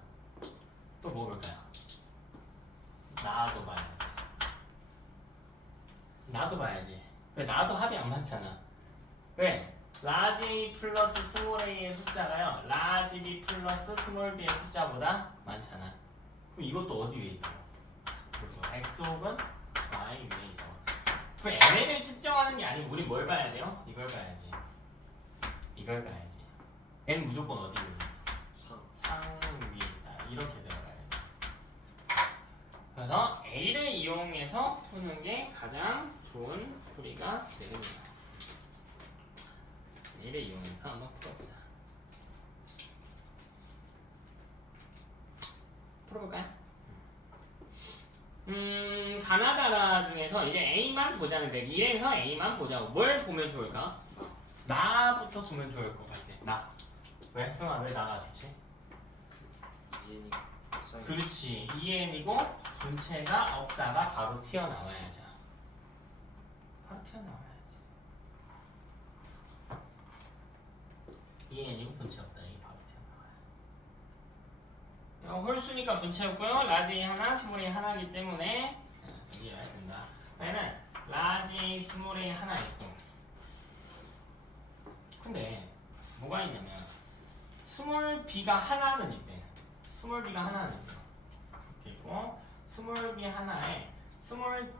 또 뭐 볼까요? 나도 봐야지. 나도 봐야지. 왜 나도 합이 안 맞잖아. 왜? 라지 A 플러스 스몰 A의 숫자가요 라지 B 플러스 스몰 B의 숫자보다 많잖아. 그럼 이것도 어디 위에 있다고? X 혹은 Y 위에 있다고. 그럼 ML을 특정하는 게 아니고 우리 뭘 봐야 돼요? 이걸 봐야지. 이걸 봐야지. N 무조건 어디 위에 있다? 상 위에 있다. 이렇게 들어가야지. 그래서 A를 이용해서 푸는 게 가장 좋은 풀이가 되겠네요. A를 이용해서 한번 풀어보자. 풀어볼까요? 가나다라 중에서 이제 A만 보자는데 1에서 A만 보자고. 뭘 보면 좋을까? 나부터 보면 좋을 것 같아. 나. 왜? 성아 왜 나가 좋지? EN이 그렇지. EN이고 전체가 없다가 바로 튀어나와야죠. 바로 튀어나와야지. EN이고 분체 없다. 이게 바로 튀어나와요. 홀수니까 분체 없고요. 라지 하나, 스몰 A 하나이기 때문에 저기 해야 된다. 그러면 라지 A, 스몰 A 하나 있고. 근데 뭐가 있냐면 스몰 B가 하나는 있대. 스몰 B가 하나는 있대. 이렇게 있고 스몰 B 하나에 스몰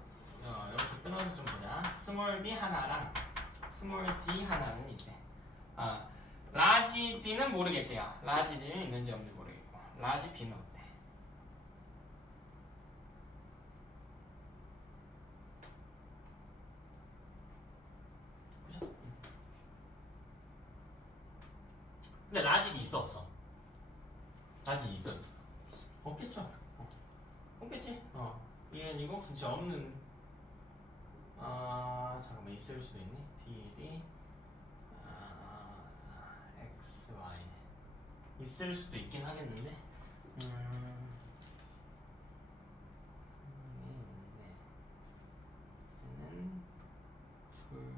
이렇게 끊어서 좀 보자. 스몰 B 하나랑 스몰 D 하나는 있대. 라지 D는 모르겠대요. 라지 D는 있는지 없는지 모르겠고 라지 B는 없대. 그죠? 근데 라지 D 있어 없어? 라지 있어 없어? 없겠죠? 없겠지? EN이고 분체 없는 잠깐만 있을 수도 있네. DD X, Y 있을 수도 있긴 하겠는데 얘는 둘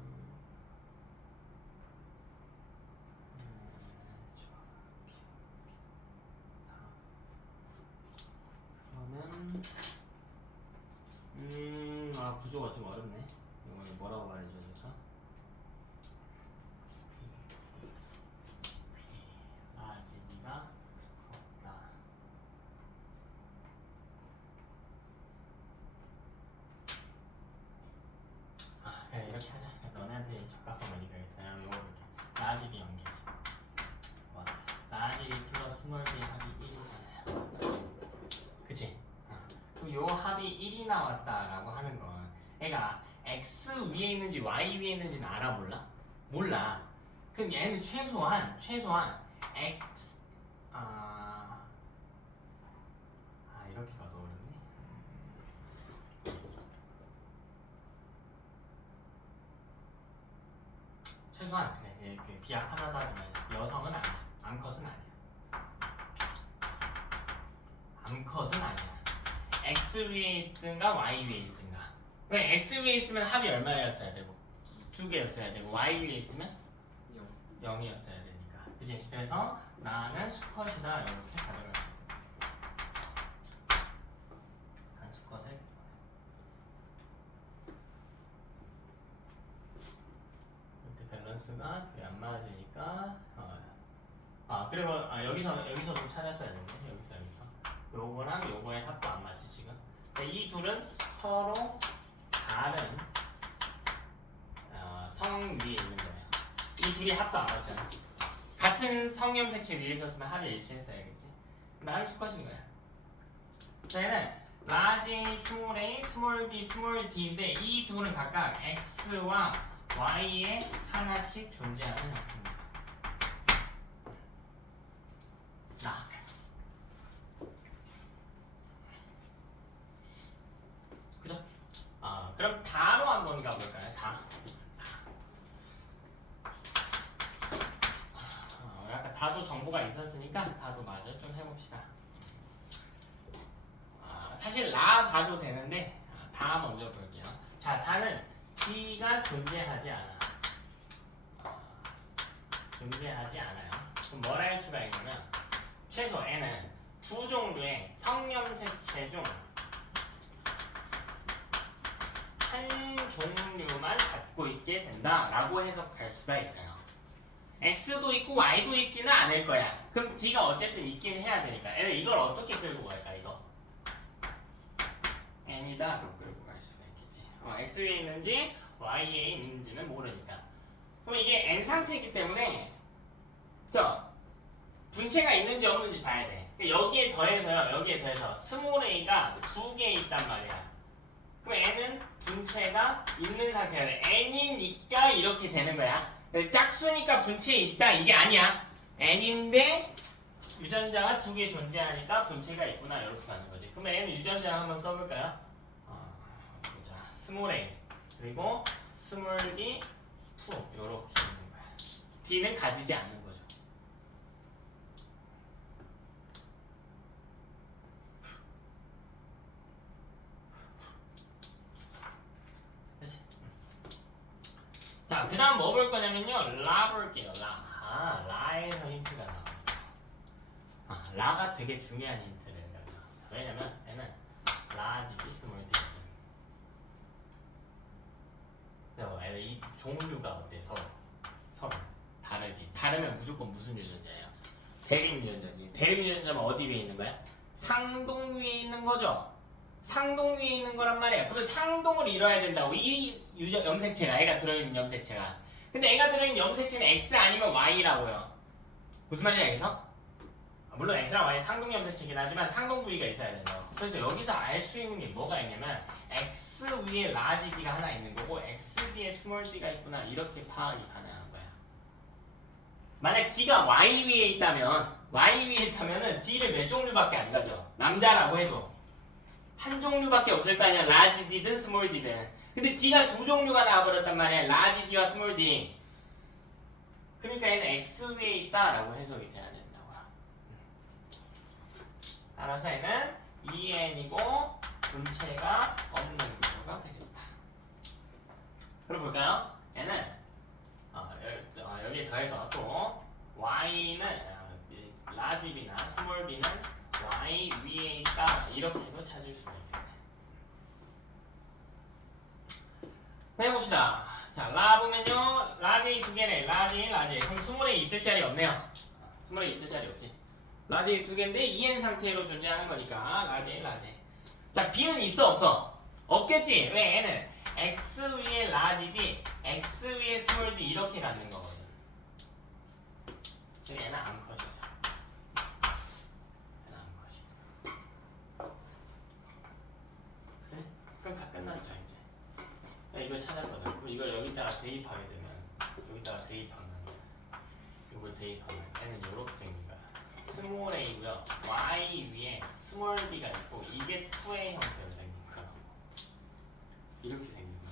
그러면 구조가 좀 어렵네. 이걸 뭐라고 말해줘야 될까? 라지가 없다. 그래 이렇게 하자. 너네한테 적합한 건 이거겠다. 여러분 이거 볼게. 라지 연계지. 라지 플러스 스몰 B 합이 1이잖아요. 그치? 그럼 요 합이 1이 나왔다라고 하는 건 애가 X 위에 있는지 Y 위에 있는지는 알아 몰라? 몰라. 그럼 얘는 최소한 X 이렇게 가도 어렵네. 최소한 그래 그 비약 하나도 하지 말자. 여성은 아니야. 암컷은 아니야. 암컷은 아니야. X 위에 있든가 Y 위에 있든가. 왜 X 위에 있으면 합이 얼마였어야 되고 두 개였어야 되고 Y 위에 있으면 0이었어야 되니까. 그치? 그래서 나는 수컷이다 이렇게 가져갈 거야. 난 수컷을 이렇게 밸런스가 둘이 안 맞으니까 그리고 여기서도 찾았어야 되는데 여기서 요거랑 요거의 합도 안 맞지 지금. 이 둘은 서로 다른 성 위에 있는 거예요. 이 둘이 합도 안 맞잖아. 같은 성염색체 위에 있었으면 합이 일치했어야겠지. 나는 수컷인 거야. 저희는 라지 A, 스몰 a, 스몰 b, 스몰 d인데 이 둘은 각각 x와 y에 하나씩 존재하는 형태입니다. 나. 그죠? 그럼 다로 한번 가볼까요? 다. 아까 다도 정보가 있었으니까 다도 마저 좀 해봅시다. 사실 라 봐도 되는데 다 먼저 볼게요. 자, 다는 d가 존재하지 않아. 존재하지 않아요. 그럼 뭘 할 수가 있냐면 최소 n은 두 종류의 성염색체 중 한 종류만 갖고 있게 된다라고 해석할 수가 있어요. x도 있고 y도 있지는 않을 거야. 그럼 d가 어쨌든 있긴 해야 되니까. 이걸 어떻게 끌고 갈까 이거? n이다 끌고 갈 수가 있겠지. x 위에 있는지 y에 있는지는 모르니까. 그럼 이게 n 상태이기 때문에 분체가 있는지 없는지 봐야 돼. 여기에 더해서 스몰 a가 두 개 있단 말이야. 그럼 n은 분체가 있는 상태야. n이니까 이렇게 되는 거야. 짝수니까 분체에 있다 이게 아니야. n인데 유전자가 두 개 존재하니까 분체가 있구나 이렇게 가는 거지. 그럼 n 유전자 한번 써볼까요? 보자. 스몰 a 그리고 스몰 d 2 이렇게 있는 거야. d는 가지지 않는 거죠. 그치? 자, 그 다음 뭐 볼 거냐면요. 라 볼게요. 라에서 힌트가 나옵니다. 라가 되게 중요한 힌트를 가져와. 왜냐면 얘는 라지 스몰 d. 얘는 이 종류가 어때? 서로 다르지. 다르면 무조건 무슨 유전자예요? 대립 유전자지. 대립 유전자면 어디 위에 있는 거야? 상동 위에 있는 거죠. 상동 위에 있는 거란 말이야. 그럼 상동을 이뤄야 된다고. 이 염색체가 애가 들어있는 염색체가. 근데 애가 들어있는 염색체는 X 아니면 Y라고요. 무슨 말이냐 여기서? 물론 X랑 Y 상동 염색체긴 하지만 상동 부위가 있어야 된다고. 그래서 여기서 알 수 있는 게 뭐가 있냐면 X 위에 라지 D가 하나 있는 거고 X 뒤에 스몰 D가 있구나 이렇게 파악이 가능한 거야. 만약 D가 Y 위에 있다면은 D를 몇 종류밖에 안 가져. 남자라고 해도 한 종류밖에 없을 거 아니야. 라지 D든 스몰 D든. 근데 D가 두 종류가 나와버렸단 말이야. 라지 D와 스몰 D. 그러니까 얘는 X 위에 있다라고 해석이 돼야 된다고. 따라서 얘는 EN이고 분체가 없는 구조가 되겠다. 그럼 볼까요? 얘는 여기에 더해서 또 Y는 라지 B나 스몰 B는 Y 위에 있다 이렇게도 찾을 수가 있겠네. 해봅시다. 자, 라 보면요. 라지 두 개네. 라지. 그럼 스몰에 있을 자리 없네요. 스몰에 있을 자리 없지. 라지 두 개인데 EN 상태로 존재하는 거니까 라지. 자, B는 있어 없어? 없겠지. 왜? 얘는 X 위에 라지 B, X 위에 스몰 D 이렇게 갖는 거거든. 그래서 얘는 암컷이죠. 그래? 그럼 다 끝났죠 이제. 이걸 찾았거든. 그럼 이걸 여기다가 대입하게 되면 이걸 대입하면 얘는 이렇게 생긴 거야. 스몰 a고요. y 위에 스몰 b가 있고 이게 2의 형태로 생긴 거라고. 이렇게 생긴 거야.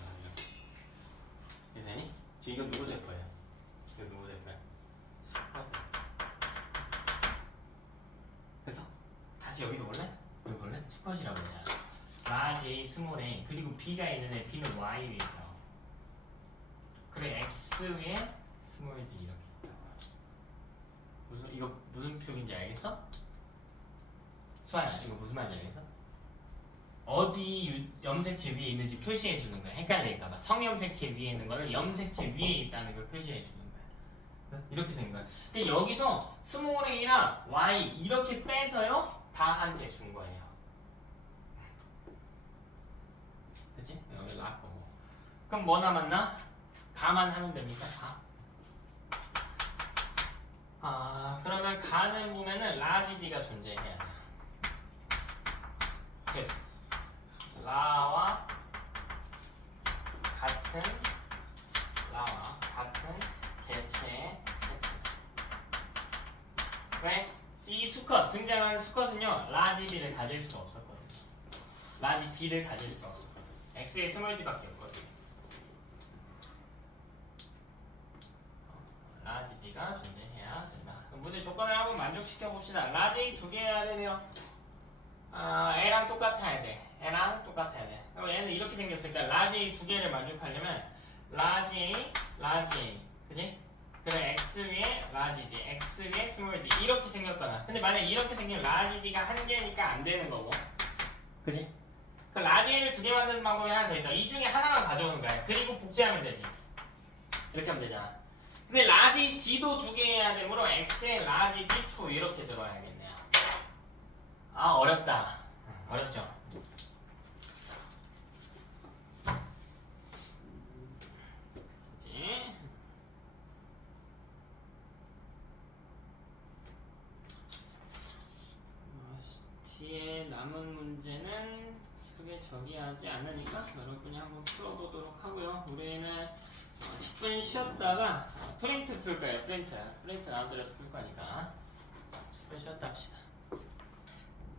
이해되니? 지금 이거 누구 세포예요? 수컷. 됐어? 다시 여기도 볼래? 여기 볼래? 수컷이라고 해야 돼. 라지 A, 스몰 a 그리고 B가 있는 애 B는 Y 위에 있다. 그래 X 위에 스몰 D 이렇게 있다. 이거 무슨 표기인지 알겠어? 수아야 이거 무슨 말인지 알겠어? 어디 염색체 위에 있는지 표시해 주는 거야. 헷갈릴까봐. 성염색체 위에 있는 거는 염색체 위에 있다는 걸 표시해 주는 거야. 이렇게 된 거야. 근데 여기서 스몰 a랑 y 이렇게 빼서요 다 한테 준 거예요. 그치? 여기 락 거고. 그럼 뭐 남았나? 가만 하면 됩니다. 가. 그러면 가는 보면은 라지 D가 존재해야 돼. 즉 라와 같은 개체의 세트. 왜? 이 수컷 등장하는 수컷은요 라지 B를 가질 수가 없었거든요. 라지 D를 가질 수가 없었거든요. X의 스몰 D밖에 없거든요. 라지 D가 존재해야 된다. 그럼 문제 조건을 한번 만족시켜 봅시다. 라지 두 개여야 되네요. A랑 똑같아야 돼. A랑 똑같아야 돼. 그럼 얘는 이렇게 생겼으니까 라지 두 개를 만족하려면 라지 A, 그지? 그럼 X 위에 라지 D, X 위에 스몰 D 이렇게 생겼거나. 근데 만약 이렇게 생기면 라지 D가 한 개니까 안 되는 거고, 그지? 그럼 라지 A를 두 개 만드는 방법이 하나 더 있다. 이 중에 하나만 가져오는 거야. 그리고 복제하면 되지. 이렇게 하면 되잖아. 근데 라지 D도 두 개 해야 되므로 X에 라지 D2 이렇게 들어야겠네요. 어렵다. 어렵죠? 그치? 뒤에 남은 문제는 크게 저기하지 않으니까 여러분이 한번 풀어보도록 하고요. 우리는 10분 쉬었다가 프린트 풀 거예요. 프린트 나오더라도 풀 거니까 10분 쉬었다 합시다.